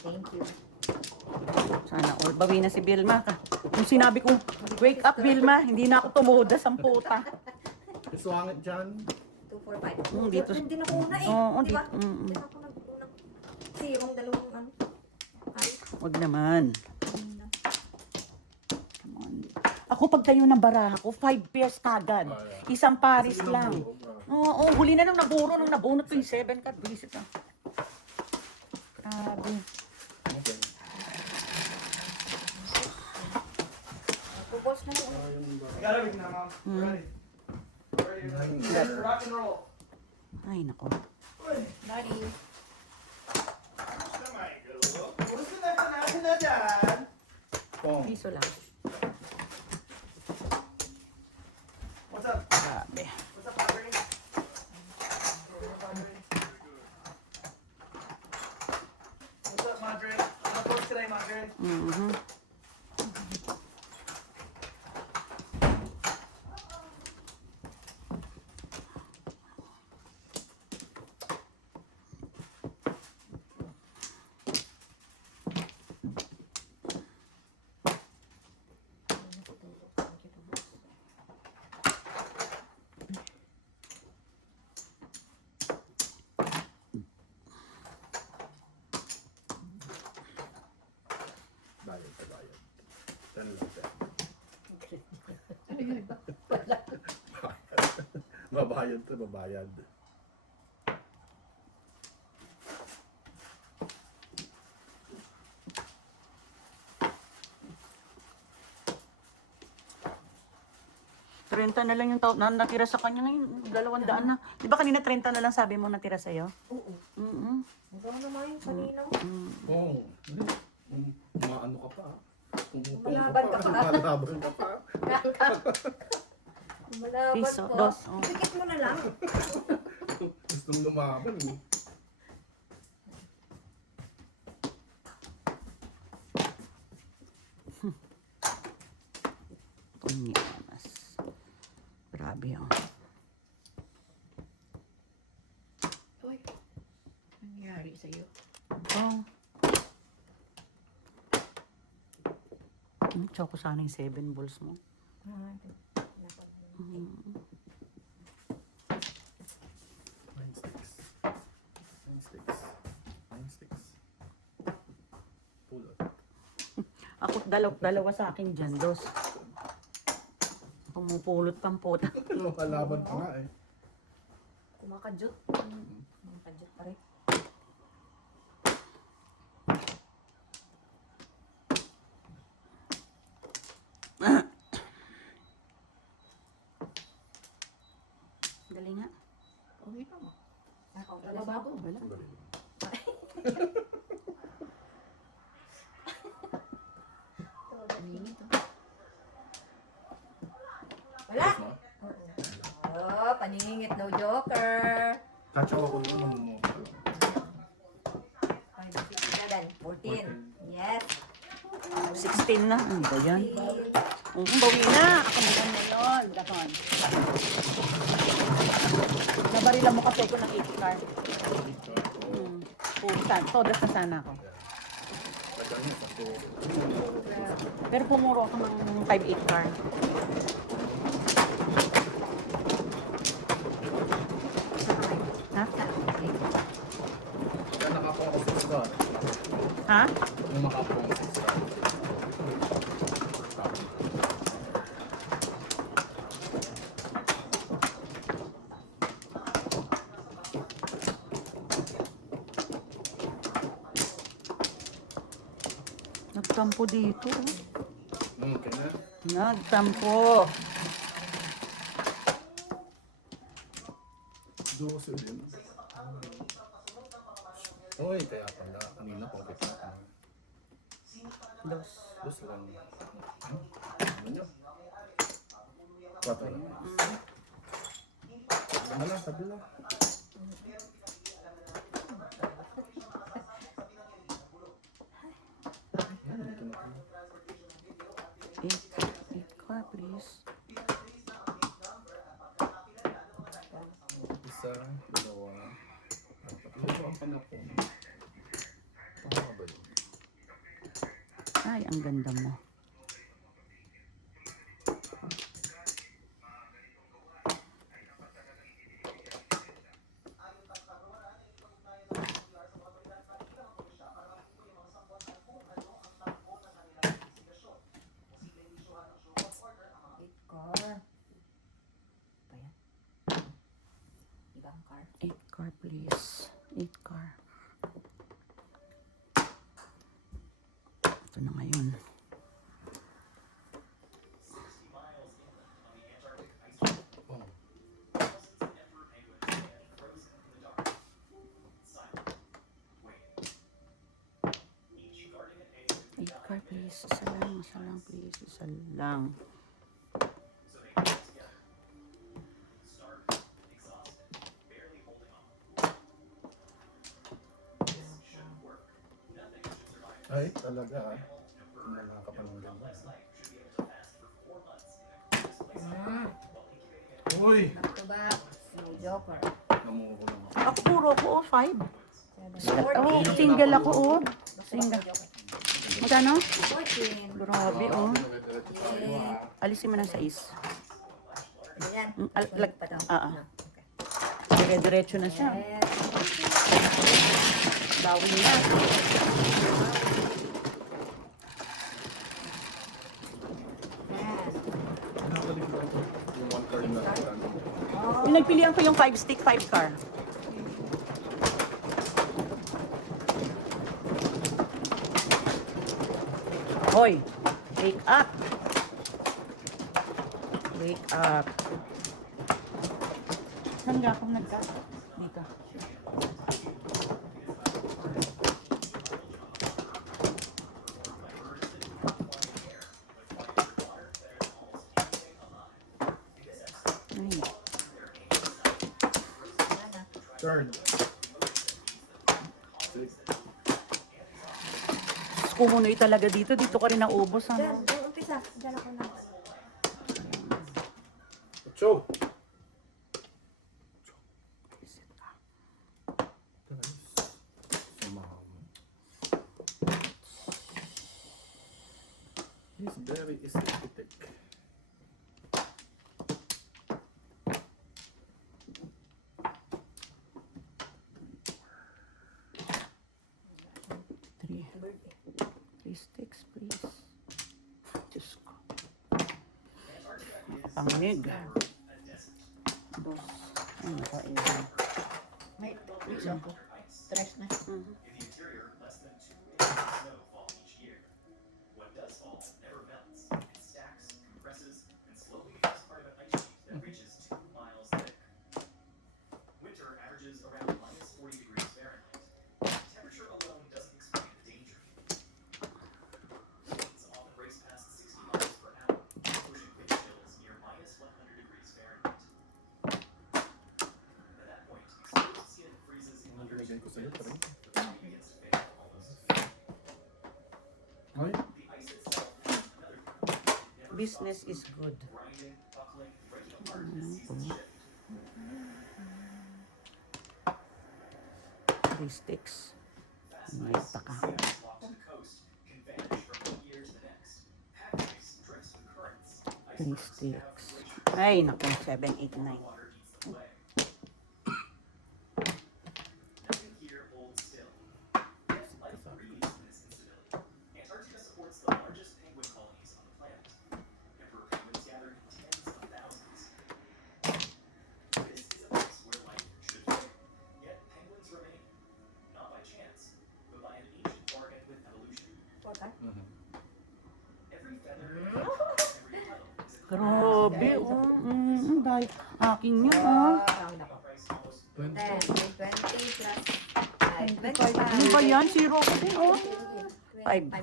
Thank you. Sana all. Bawi na si Vilma. Kung sinabi kong, wake up Vilma, hindi na ako tumudas ang puta. Iswangit dyan. 2, 4, 5. Dito. Hindi na ako una eh. Oo, Di ba? dito. Hindi na ako nag-unang. Zerong dalawang ano. Ay, Wag naman. Come on. Ako pag tayo ng baraha ko, 5 pairs kagad. Isang paris lang. Oo, huli na nung naburo, nung nabunot ko yung 7 card. Visit na. Grabe. Okay. pupos na lang. Got everything now, Mom. We're ready. We're ready. We're ready. Ready to rock and roll. Ay, nako. Daddy. Gusto na dyan. Pong. Piso lang. What's up? Grabe. What's up, Padre? What's up, Madre? What's up today, Madre? Mhm. Bayad ka, bayad. 10 lang, 10. Babayad to, babayad. $30 na lang yung natira sa kanya ngayon. 200 na. Di ba kanina 30 na lang sabi mo natira sa'yo? Oo. Mm-mm. Magawa naman yung kanina. Pong. Maano ka pa. Malaban ka pa. Malaban ka pa. Malaban Piso, po. dos. Oh. Pikit mo na lang. Gustong lumaban eh. Punyamas. Grabe oh. Uy, nangyari sa'yo. Oh. Choco sana yung 7 balls mo. Nine sticks. Pulot. Ako dalawa sa akin dyan, dos. Pumupulot pang puta. Kalaban pa nga eh. Kumakajut. Kumakajut pa rin. Dali nga. Okay pa mo. Ako, Nababa ko. Wala. Wala. Oh, paningit, no joker. Catch up ako nung 5, 6, 7, 14. Yes. 16 na. Ano ba yan? Bawi na. Ako naman na yun. Ganon. Nabarila mo kape ko ng 8 card. Putan. Todas na sana ako. Pero pumuro ako ng 5-8 card. Ha? Yan nakapong ako 6 star. Ha? Yung nakapong 6 star. nagtampo dito. Okay na. Nagtampo. Duo kasi yun. Oy, kaya pala. Kanina pang kita. Dos. Dos lang. Ano nyo? 4 lang. Ano lang, sabi lang. Yan, ito na. Eight car, please. Isa, dalawa. Dalawa ang panako. Tama ba yun? Ay, ang ganda mo. Eight car. Ba yan? Ibang car. 8 car, please. 8 car. Ito na ngayon. Wow. Eight car, please. Isa lang, please. Isa lang. Ay, talaga ah. Kung nakakapanunggan ba? Uy! Back to back. No joker. Namuho lang ako. Ako puro ko, 5. Seven. Oh, single ako, oh. Single. Magkano? 14. Grabe, oh. Diretso tayo ah. Alisin mo ng 6. Ayan. Pa daw. Okay. Dire-diretso na siya. Yes. Bawin na. Yan. Pinapalik ko ito. Yung 1 card na nakita. Yung nagpilihan ko yung 5 stick, 5 car. Hoy, wake up. Wake up. Saan nga akong nagka? Dito. Ay, Turn. 6. kumunoy talaga dito. Dito ka rin naubos. Diyan, Ano? diyan, umpisa. Diyan ako na. 8. He's very aesthetic. Three sticks, please. Diyos ko. Pangig. Dos. Ay, nakain. May isa ko. Stress na. Ano nilagay ko sa'yo? Tara. Ay, Business is good. Three sticks. May taka. Three sticks. Ay, naku. 7, 8, 9. Four car. Grabe, dahil akin yun, oh. Round ako. 10, 20 plus 5, 25. Ano ba yan? Zero ko din, oh. 5. 5.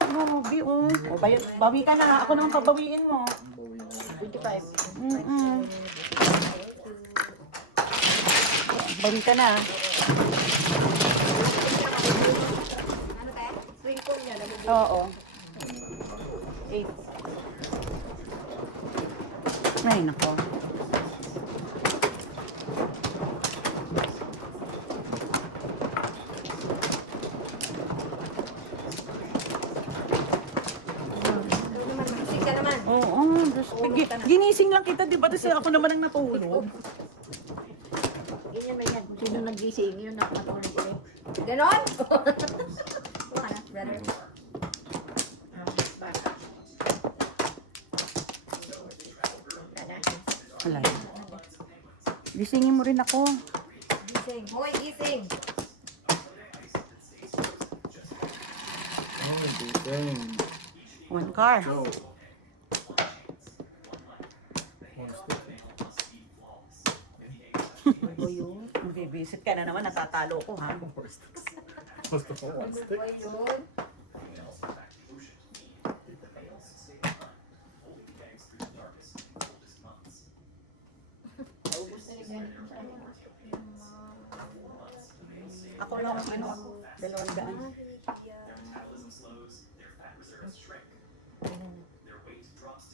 Grabe, oh. O, bawi ka na. Ako naman pabawiin mo. 25. Bawi ka na. Ano tayo? Swing phone niya. Oo. 8. Ay, nako. Swing ka naman. Oo, ginising lang kita, di ba? Tapos ako naman ang natulog. Ganyan ba yan? Kung sino nagising, yun nakatulog ulit. Ganon? Buka na, brother. Baka. Wala. Gisingin mo rin ako. Gising. Hoy, gising. Oh, gising. 1 car. Go. One stick. Ano yun? Bibisit ka na naman, natatalo ko, ha? Four sticks. Gusto ko one stick. Hoy, yun. Naubos na rin yan. Ako lang, ano ako? 200.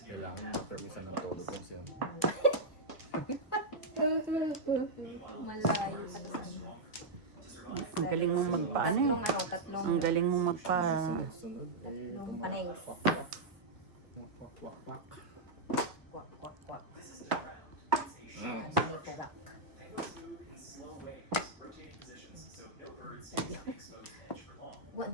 Kailangan ma-permisan ng todo ko siya. Malayo. Ang galing mong magpaano eh. Tatlong Ang galing mong magpa... Sunod eh. panings. Wak, wak, wak. Kwak, kwak, kwak. What?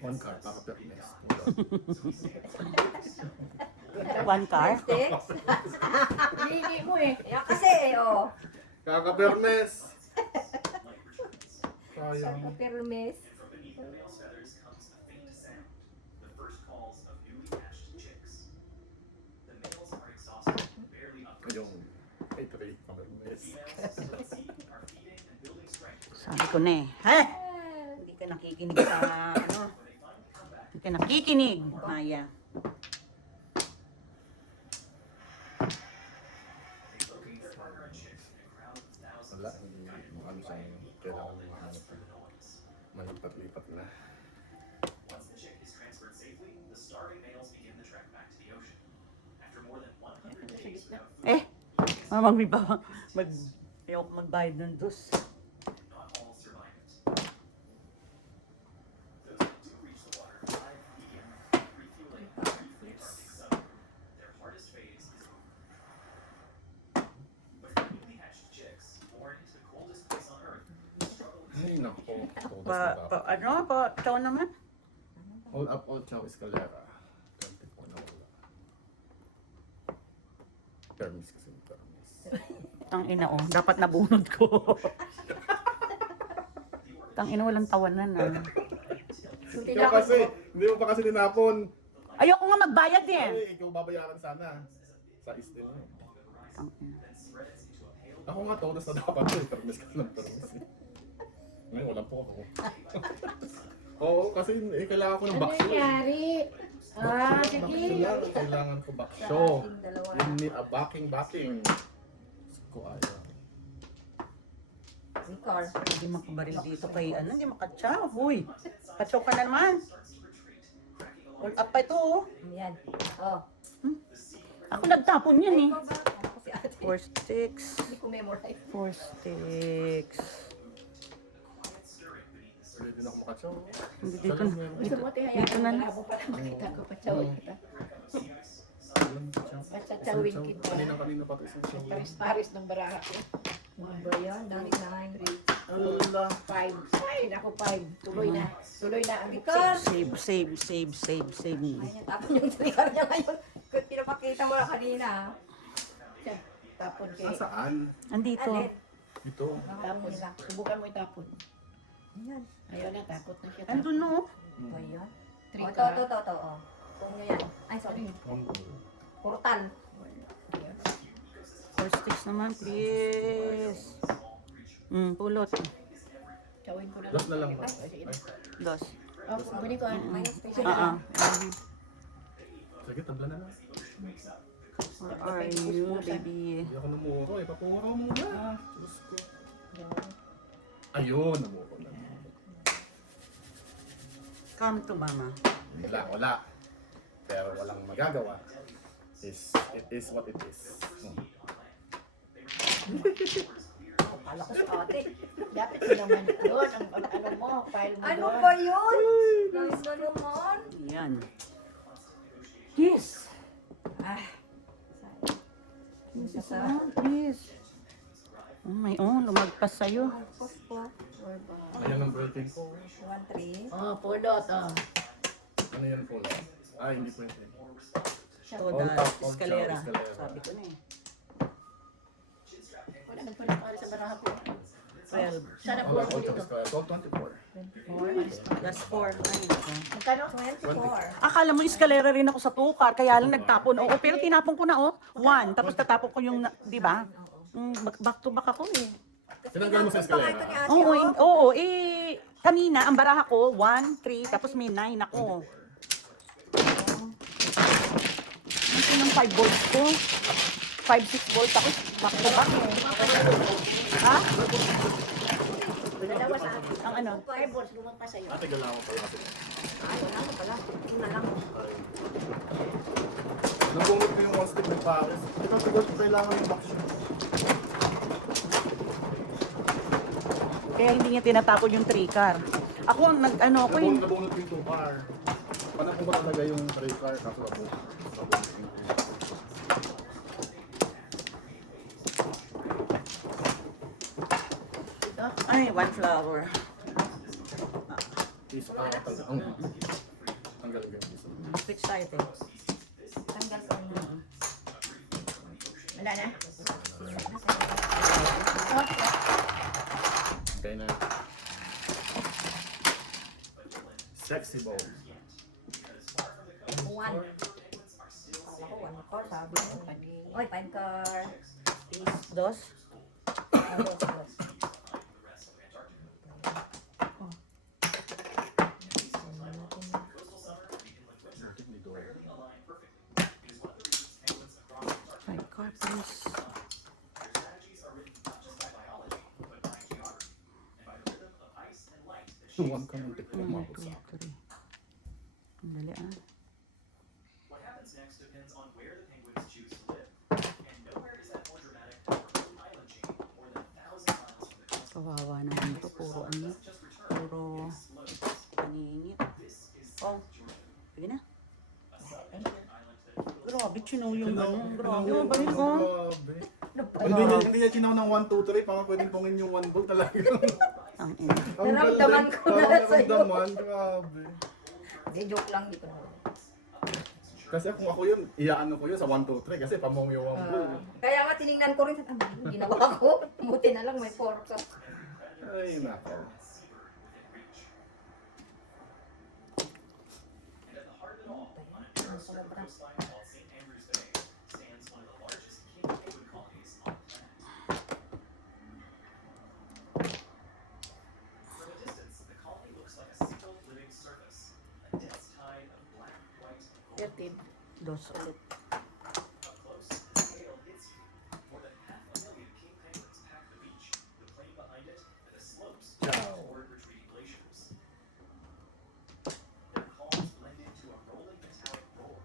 One car, naka-permis. 1 car? Sticks? Hindi mo eh. Yan kasi, oh. Kaka-permis! Sayang. Permis. Yung 8-3 ka-permis. Sabi ko na eh. Ha? Hindi ka nakikinig sa ano. Hindi ka nakikinig, Maya. Wala, hindi ano siyang kailangan mo hanap. Malipat-lipat na. Eh, ayoko magbayad ng dus. Ay, nako. Todas na dapat. Ikaw naman? All up, all chow, escalera. 24 na wala. Permis kasi, permis. Tang ina oh, dapat nabunod ko. Tang ina walang tawanan ah. Ikaw kasi, hindi mo pa kasi tinapon. Ayoko nga magbayad eh. Ay, ikaw babayaran sana. Sa istil mo. Tang ina. Ako nga, todas na dapat. Permis kasi ng permis. Ngayon, wala po ako. Oo, kasi kailangan ko ng Ano baksyo. nangyari? Ah, sige. Baksyo lang. Kailangan ko baksyo. You need a backing. Ko ayaw. Car. Hindi makabaril dito kay ano, hindi makatsaw. Huy, patsaw ka na naman. All up pa ito oh. Yan. Oh. Ako nagtapon yan eh. Ikaw ba? Ako si ate. 4 sticks. Hindi ko memorize. 4 sticks. Pwede din ako makatsaw. Hindi dito. Gusto mo tayo Dito na lang. malabo pa lang makita ko pa tsawin kita. Patsawin kita. Kanina pa ito isang chow. Paris-paris ng baraha ko. Ano ba yan? Dami 9. Ala. 5. Ay, naku, 5. Tuloy na. Tuloy na ang Trigger! Save. Ayun, tapon yung trigger niya ngayon. Kung pinapakita mo lang kanina. Siya, tapon kay. Nasaan? Andito. Alin? Ito. Tapon nila. Subukan mo itapon. Ayan. Ayaw na, takot na siya. Andun no. O, yun. Three O, ka. to. O. Kung nyo yan. Ay, sorry. Kurtan. Four sticks naman, please. Pulot. Gawin ko na Last na lang ba? Ay, sige na. Dos. Oh, kunin ko. Minus special Ah, na lang. Sige, tabla na lang. Where are you, baby? Hindi ako namuro eh. Pakuha ko muna. Diyos ko. Ayun, namuro na. Come to mama. Wala. Pero walang magagawa. It is what it is. Kala ko sa ate. Dapat naman doon. Ang ano mo, file mo Ano doon. ba yun? Nice na naman. Yan. Yes. Ah. This is on, please. Oh my own, lumagpas sa'yo. Pos po. Ayan ang breaking ko. 1-3. Oh, pulot. Oh. Ano yan po? Ah, hindi po yun. Todas, all escalera. escalera. Sabi ko na eh. Wala nang pala para sa baraha ko. 12. Sana All po dito. dito. 12-24. That's 4. Ay, nako. Magkano? 24. Akala mo escalera rin ako sa tukar, kaya lang nagtapon. Oo, pero tinapon ko na, oh. 1. Tapos tatapon ko yung, di ba? Back to back ako eh. Tinanggal mo sa escalera. Ito ni ate, Oo, oh. kanina, ang baraha ko, 1, 3, tapos may 9 ako. Ito ng 5 volts ko. 5-6 volts ako. Back to back eh. Ha? Dalawa sa akin. Ang ano? 5 balls, lumagpas sa'yo. Ate, galawan pa natin. Ay, wala ko pala. Ito na lang. Nabungot ko yung one stick ng Paris. Ito, siguro kailangan yung box yun. Kaya hindi niya tinatapon yung 3-car. Ako, ako yung... Nabungot ko yung 2-car. Paano ko ba talaga yung 3-car? Kaso nabungot. Ito. Ay, 1 flower. Piso ka talaga. Tanggal ko yung piso. Switch tayo, te. Tanggal ko na. Wala na. Okay na. Sexy ball. 1. Kala ko 1 car, sabi mo. Oy, 5 car. Dos. Dos. Five car, please. Tuwan ka ng tiktok 1, mo. 2, 3. Ang dali ah. What happens next depends on where the penguins choose to live. And nowhere is that more dramatic than Rhode Island chain, more than 1,000 miles from the coast. Kawawa naman ito. Puro ano. Puro paningit. Oh. Sige na. Grabe, chinaw yung ano. Grabe, mabalik ko. Hindi niya chinaw ng 1, 2, 3. Baka pwedeng pungin yung 1 ball talaga. Ang ina. Naramdaman ko na sa'yo. Naramdaman, grabe. Hindi, joke lang dito. Kasi kung ako yun, iyaano ko yun sa 1, 2, 3 kasi pamong yung 1 ball. Kaya nga tinignan ko rin. Ginawa ko. Buti na lang may 4 ka. Ay, nako. While St. Andrews Bay stands one of the largest king penguin colonies on the planet. From a distance, the colony looks like a single living surface, a dense tide of black, white, and gold. 13. Dos ulit. Up close, the scale hits you. More than 500,000 king penguins pack the beach, the plain behind it, and the slopes toward retreating glaciers. Their calls blend into a rolling metallic roar.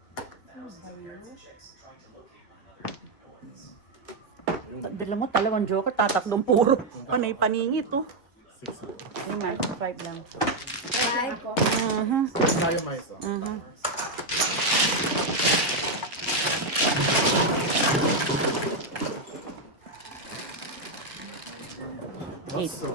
Thousands of parents and chicks trying to locate one another in the noise. Dala mo, talawang joker, tatatlong puro. Panay paningit, oh. 6 ball. Ay, Mark, 5 lang. Ay, Tayo, Maisa. Eight. So,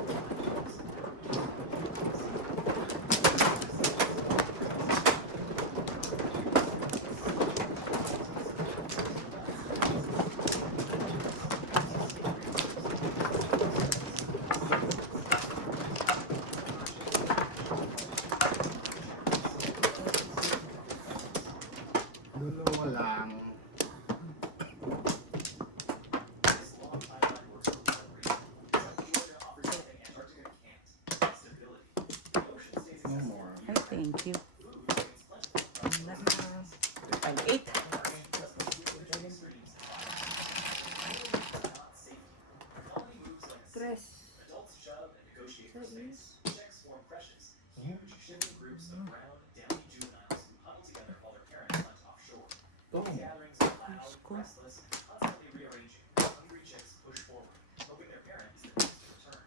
No more. Ay, thank you. Wala na. 5-8. Tres. Adults shove and negotiate for That space. is- Chicks form precious, huge shifting groups of brown, downy juveniles who huddle together while their parents hunt offshore. Oh. These gatherings are loud, cool. restless, and constantly rearranging. Hungry chicks push forward, hoping their parent is the next to return.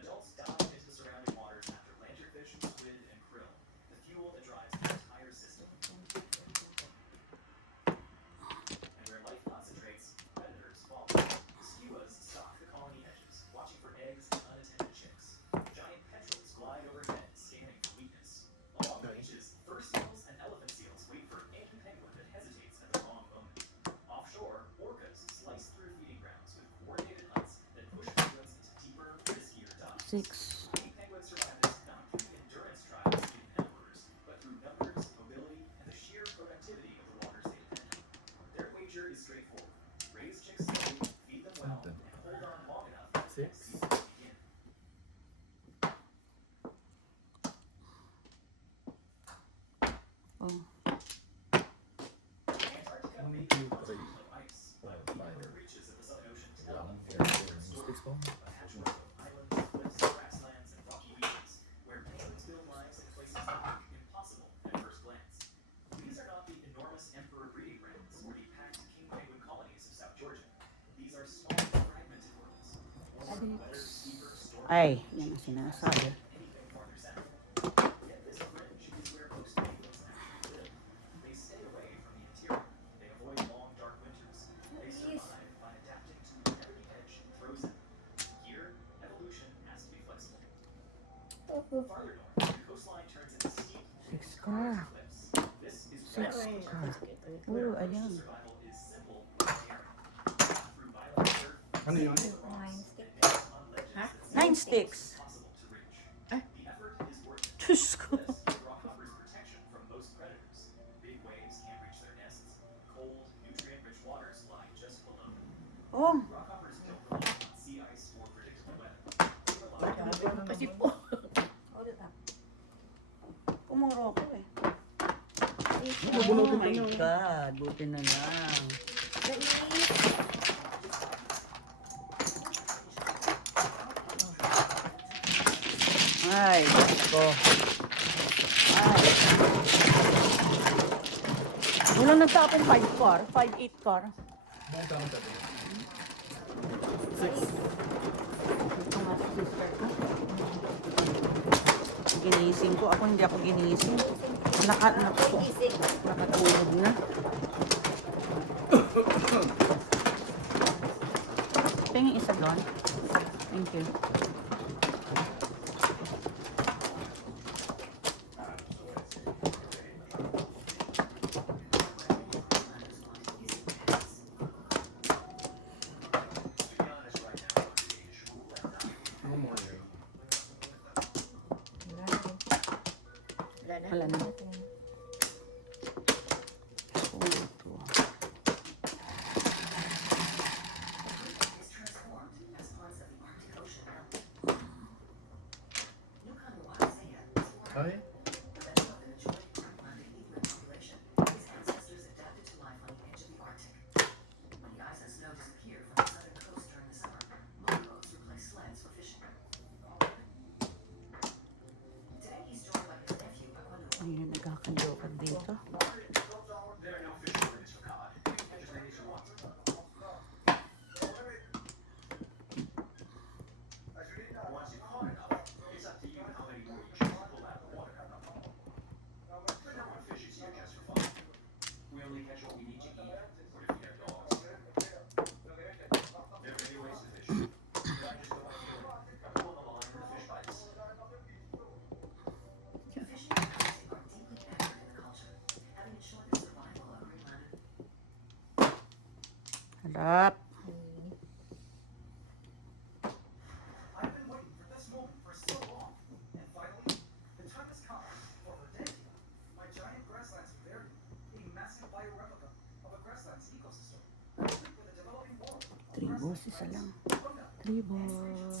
Adults dive into the surrounding waters after lanternfish, squid, and krill, the fuel that drives the entire system. And where life concentrates, predators follow. The skuas stalk the colony edges, watching for eggs and unattended chicks. Giant petrels glide overhead, scanning for weakness. Along the beaches, fur seals and elephant seals wait for any penguin that hesitates at the wrong moment. Offshore, orcas slice through feeding grounds with coordinated hunts that push penguins into deeper, riskier dives. 6. King penguins survive this not through the endurance trials in emperors, but through numbers, mobility, and the sheer productivity of the waters they depend on. Their wager is straightforward. Raise chicks slowly, feed them well, and hold on long enough for the next season to begin. Oh. Antarctica may 1, be 2, 3. of ice, but Five. the upper reaches of the Southern Ocean tell Lang. of Sticks po. a patchwork of islands, cliffs, grasslands, and rocky beaches, where penguins build lives in places that look impossible at first glance. These are not the enormous emperor breeding grounds or the packed king penguin colonies of South Georgia. These are small, fragmented worlds. Warmer, wetter, steeper, stormy, Ay, yan ang sinasabi. anything farther south. Yet this fringe is where most penguins actually live. They stay away from the interior. They avoid long, dark winters. They survive by adapting to whatever the edge throws at them. Here, evolution has to be flexible. Farther north, the coastline turns into steep, 6 ka. cliffs. This is Six. where Oh, ayan. survival is simple but daring. Through violent surf, Ano yun? Nine stick. on ledges Huh? that 9 sticks. impossible to reach. Ah. The effort is worth it. Diyos ko. This is rockhopper's protection from most predators. Big waves can't reach their nests. Cold, nutrient-rich waters lie just below them. Oh, Rockhoppers don't rely on sea ice or predictable weather. They rely on Kasi po. Hold it up. pumuro ko eh. Eight. Oh my God, buti na lang. That is Ay, Diyos ko. Ay. Walang nagtapong 5 car, 5-8 car. Buong tama tabi. Ito nga si sister ko. Ginising ko. Ako hindi ako ginising. gising. Nakatulog na. Tingin isa doon. Thank you. No more yun. Wala na. Wala na. Wala na. Oh, ito. is transformed as parts of the Arctic Ocean melt. Nukan Waisea was born Ay? that of an enjoyed Greenlandic Inuit population. His ancestors adapted to life on the edge of the Arctic. When the ice and snow disappear from the southern coast during the summer, motorboats replace sleds for fishing. Today he's joined by his nephew, Aquanu. Ayun, nagkakalokad dito. There are no fishing limits for cod. You can catch as many as you want. Once you've caught enough, it's up to you how many more you choose to pull out of the water. But no one fishes here just for fun. We only catch what we need to eat or to feed our dogs. There are many ways to fish. But I just go by feeling. I pull on the line and the fish bites. Fishing and hunting are deeply anchored in the culture, having ensured the survival of Greenland. Harap. I've been waiting for this moment for so long, and finally, the time has come for Verdantia, my giant grasslands vivarium, a massive bioreplica of a grasslands ecosystem, complete with a developing world of Tribos, grassland isa lang. fungi, Tribos.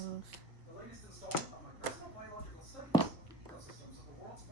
the latest installment of my personal biological studies, ecosystems of the world's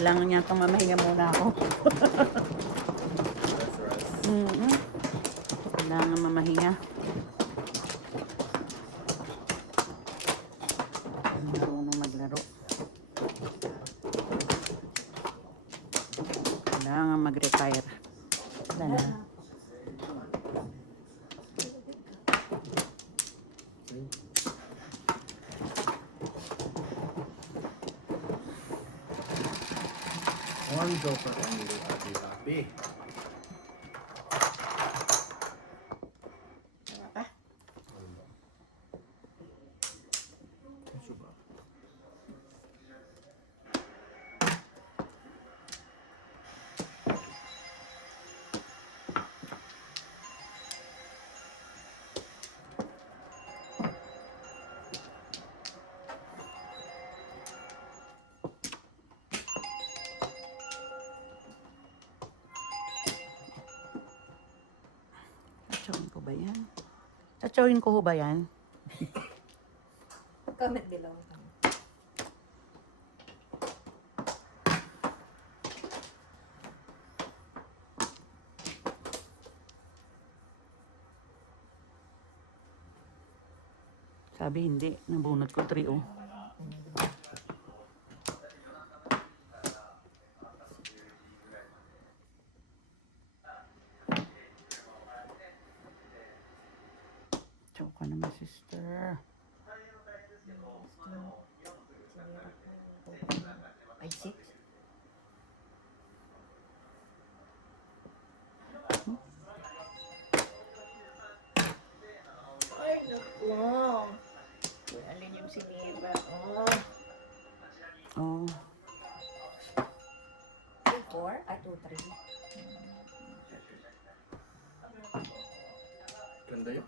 Kailangan niya pang mamahinga muna ako. Rest. Kailangan mamahinga. Marunong maglaro. Kailangan mag-retire. Wala na. One joker only, happy. Tama pa? Chatsawin ko ba yan? Chatsawin ko ho ba yan? Comment below. Sabi hindi. Nabunot ko 3-0. Choke ka naman, sister. Ay, 6. Ay, naku. Uy, alin yung sinira. Oh. Oh. 4? Ay, 2, 3. Ganda yun.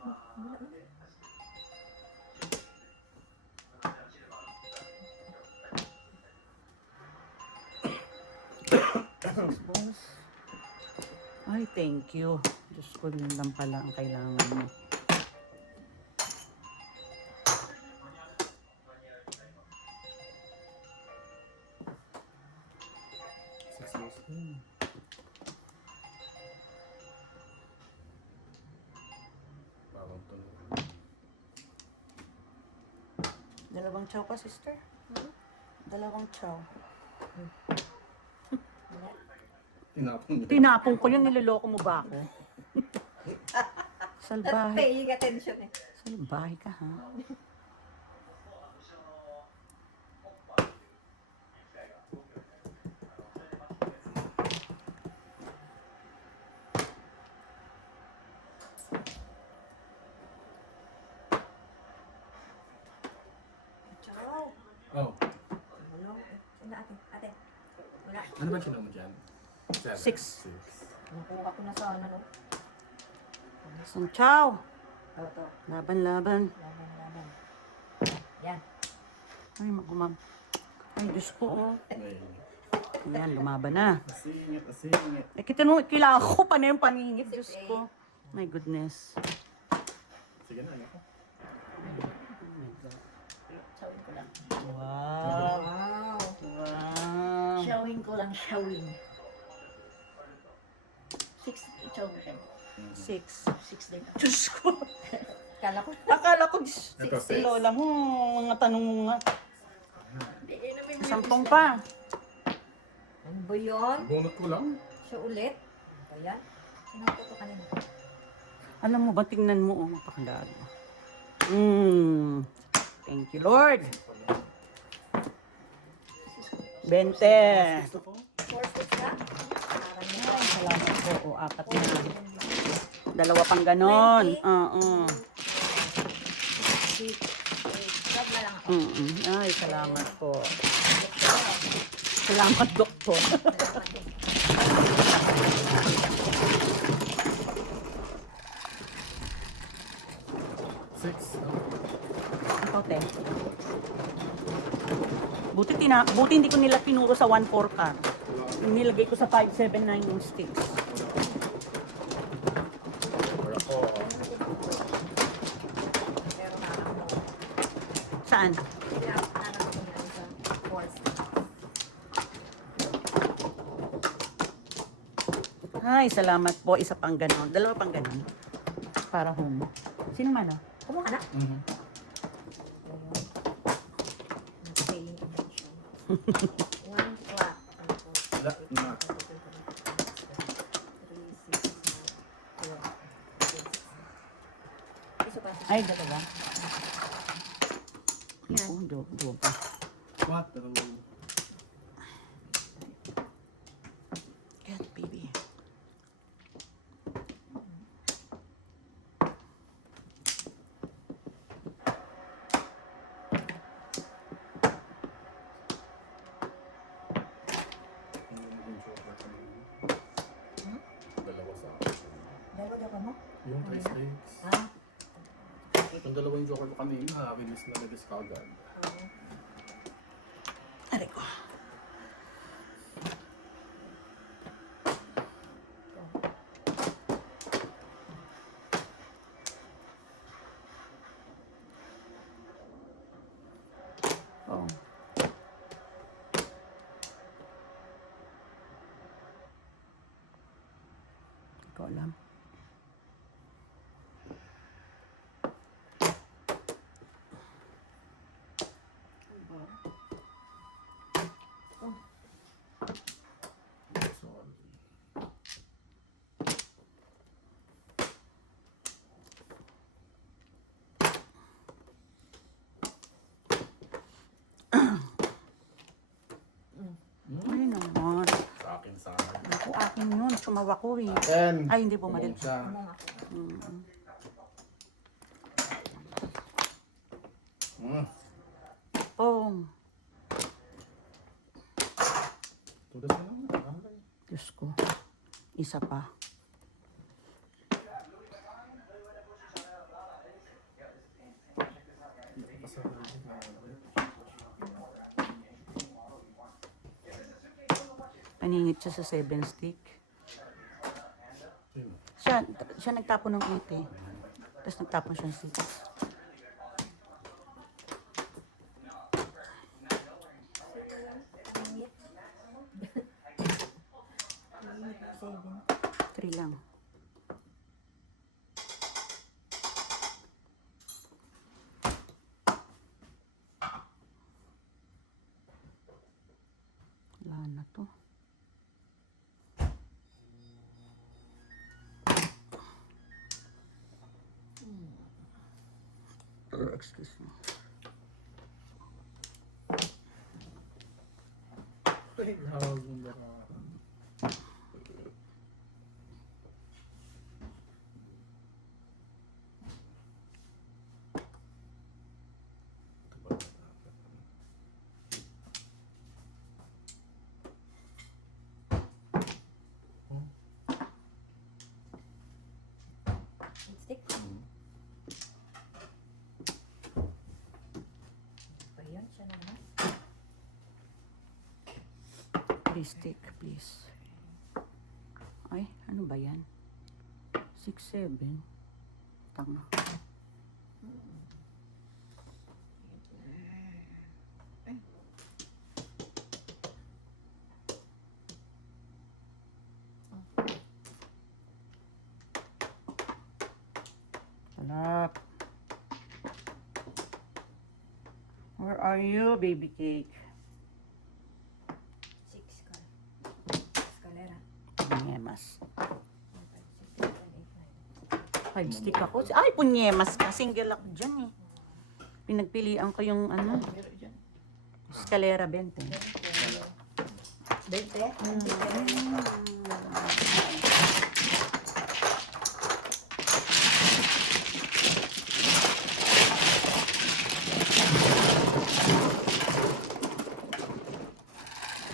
Boss. Ay, thank you. Diyos ko, yun lang pala ang kailangan mo. Six years. Bagong tunog. Dalawang chow pa, sister? Dalawang chow. Tinapon niya. Tinapon ko yun, niloloko mo ba ako? Salbahe. Paying attention eh. Salbahe ka, ha? Ciao. Oh, Wala. Sina ate? Ate. Wala. ano ba kinuha mo dyan? 6. Nakuha ko na sa ano. Isang chow. Ito. Laban. Laban. Yan. Ay, magumam. Ay, Diyos ko, oh. Ayun. Ayan, lumaban na. Asingit. Eh, kita nung kailangan ko pa na yung paningit. Diyos ko. My goodness. Sige na, ako. Showin ko lang. Wow. Wow. Wow. Showin ko lang, showin. 6, chow mo siya. 6. 6 din. Diyos ko. Kala ko. Akala ko, Diyos. Ito, Si Lola mo, mga tanong mo nga. Hindi, yun naman yung Sampung pa. Ano ba yun? Bunot ko lang. Siya ulit? Ano ba yan? Sinang ko kanina? Alam mo ba, tingnan mo, oh, mapakandaan mo. Thank you, Lord. 20. 4 6 na? Parang yun. Ay, salamat po. O, 4 na. Dalawa pang ganon. 20. Oo. 6, 8. Grab na lang ako. Ay, salamat po. Salamat, doktor. Six. Ikaw, te. Buti hindi ko nila pinuro sa 1-4 ka. Nilagay ko sa 5-7-9 yung sticks. Or ako. Pero nanak mo. Saan? Nanak mo yan sa 4 6. Ay, salamat po. Isa pang ganon. Dalawa pang ganon. Para home. Sino man ah? Kumuha ka na. Mhm. Paying attention. 1 o'clock. La- na. 3, 6, 7, 8, 9, 10. Isa pa. Ay, dalawa. Yan. Oh, do pa. 4. Cat baby. Dalawa sa akin. Dalawa daw ka mo? Yung rice cakes. Ah. Yung dalawang joker ko kanina, release na release ka agad. Aray ko. Oh. Hindi ko alam. So, Ay naman. sa akin sa akin. Ako, akin yun. Sumawa ko eh. Ten. Ay, hindi bumalil. Siya. Mm. Pong. Tudas na lang. Okay. Diyos ko. Isa pa. Paningit siya sa 7 stick. Sino? Siya nagtapon ng 8 eh. Tapos nagtapon siya ng 6. Three lang. Wala na to. Excuse me. Ay, hawag mo na ka. Stick. Pa yan, siya na naman. 3 stick, please. Ay, ano ba yan? 6, 7. Tanga. Salap. Where are you, baby cake? 6 ka. Escalera. Punyemas. 1, 5, 6, 7, 8, 9. 5 stick ako. Ay, punyemas ka. Single ako dyan eh. Pinagpilian ko yung ano. Escalera 20. 20?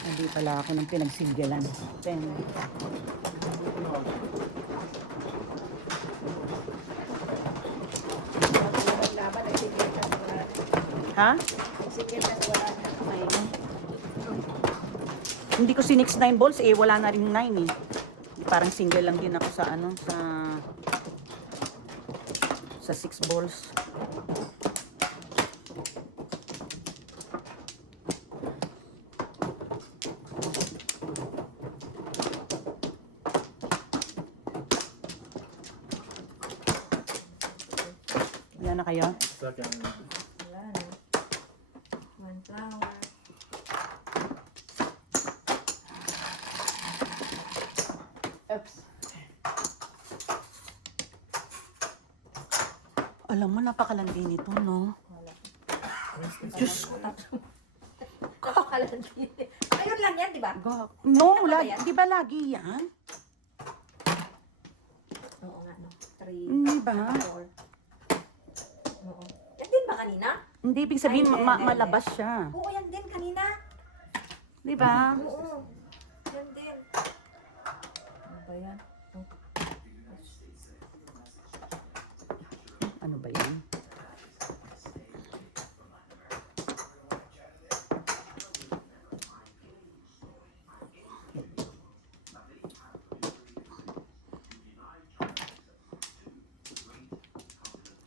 Hindi pala ako ng pinagsigalan. 10. Ang laban, nagsigil ka sa wala. Ha? Nagsigil ka sa wala. Ayun. Hindi ko sinix 9 balls eh. Wala na rin 9 eh. Parang single lang din ako sa ano, sa 6 balls. na kayo? Second. Wala na. One flower. Oops. Alam mo, napakalandi nito, no? Wala. Diyos ko. Kakalandi. Ayun lang yan, di ba? No, Ano ba lagi, yan? di ba lagi yan? Oo nga, no. 3, Hindi ba? 4. Oo. Yan din ba kanina? Hindi, ibig sabihin, Ay, hindi. malabas siya. Oo, yan din kanina. Di ba? Oo. Yan din. Ano ba yan? Oh. Ano ba yan?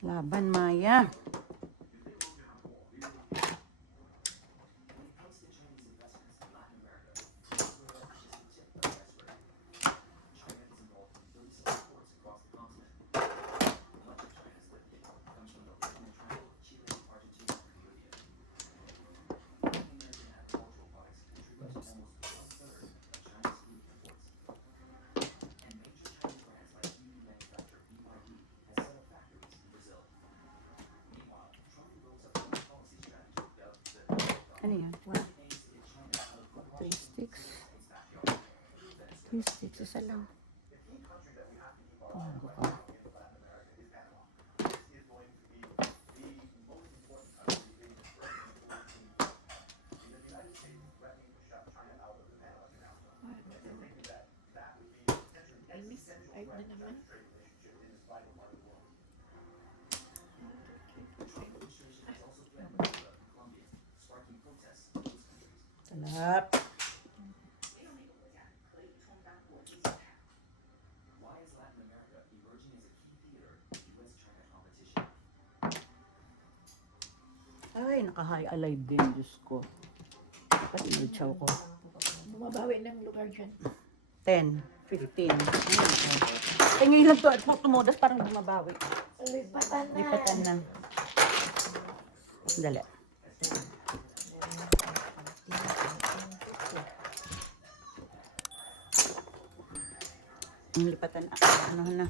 Laban, Maya. Ano yan? 3 sticks. 3 sticks, isa lang. Ay na naman. Sarap. Why is Latin America emerging as a key theater in US-China competition? Ay, naka-high alive din, Diyos ko. Dapat inulchaw ko. Bumabawi ng lugar dyan. 10, 15. Ay, ngayon lang to. At tumudas, parang bumabawi. Lipatan na. Lipatan na. Dali. Ang lipatan. Ano na?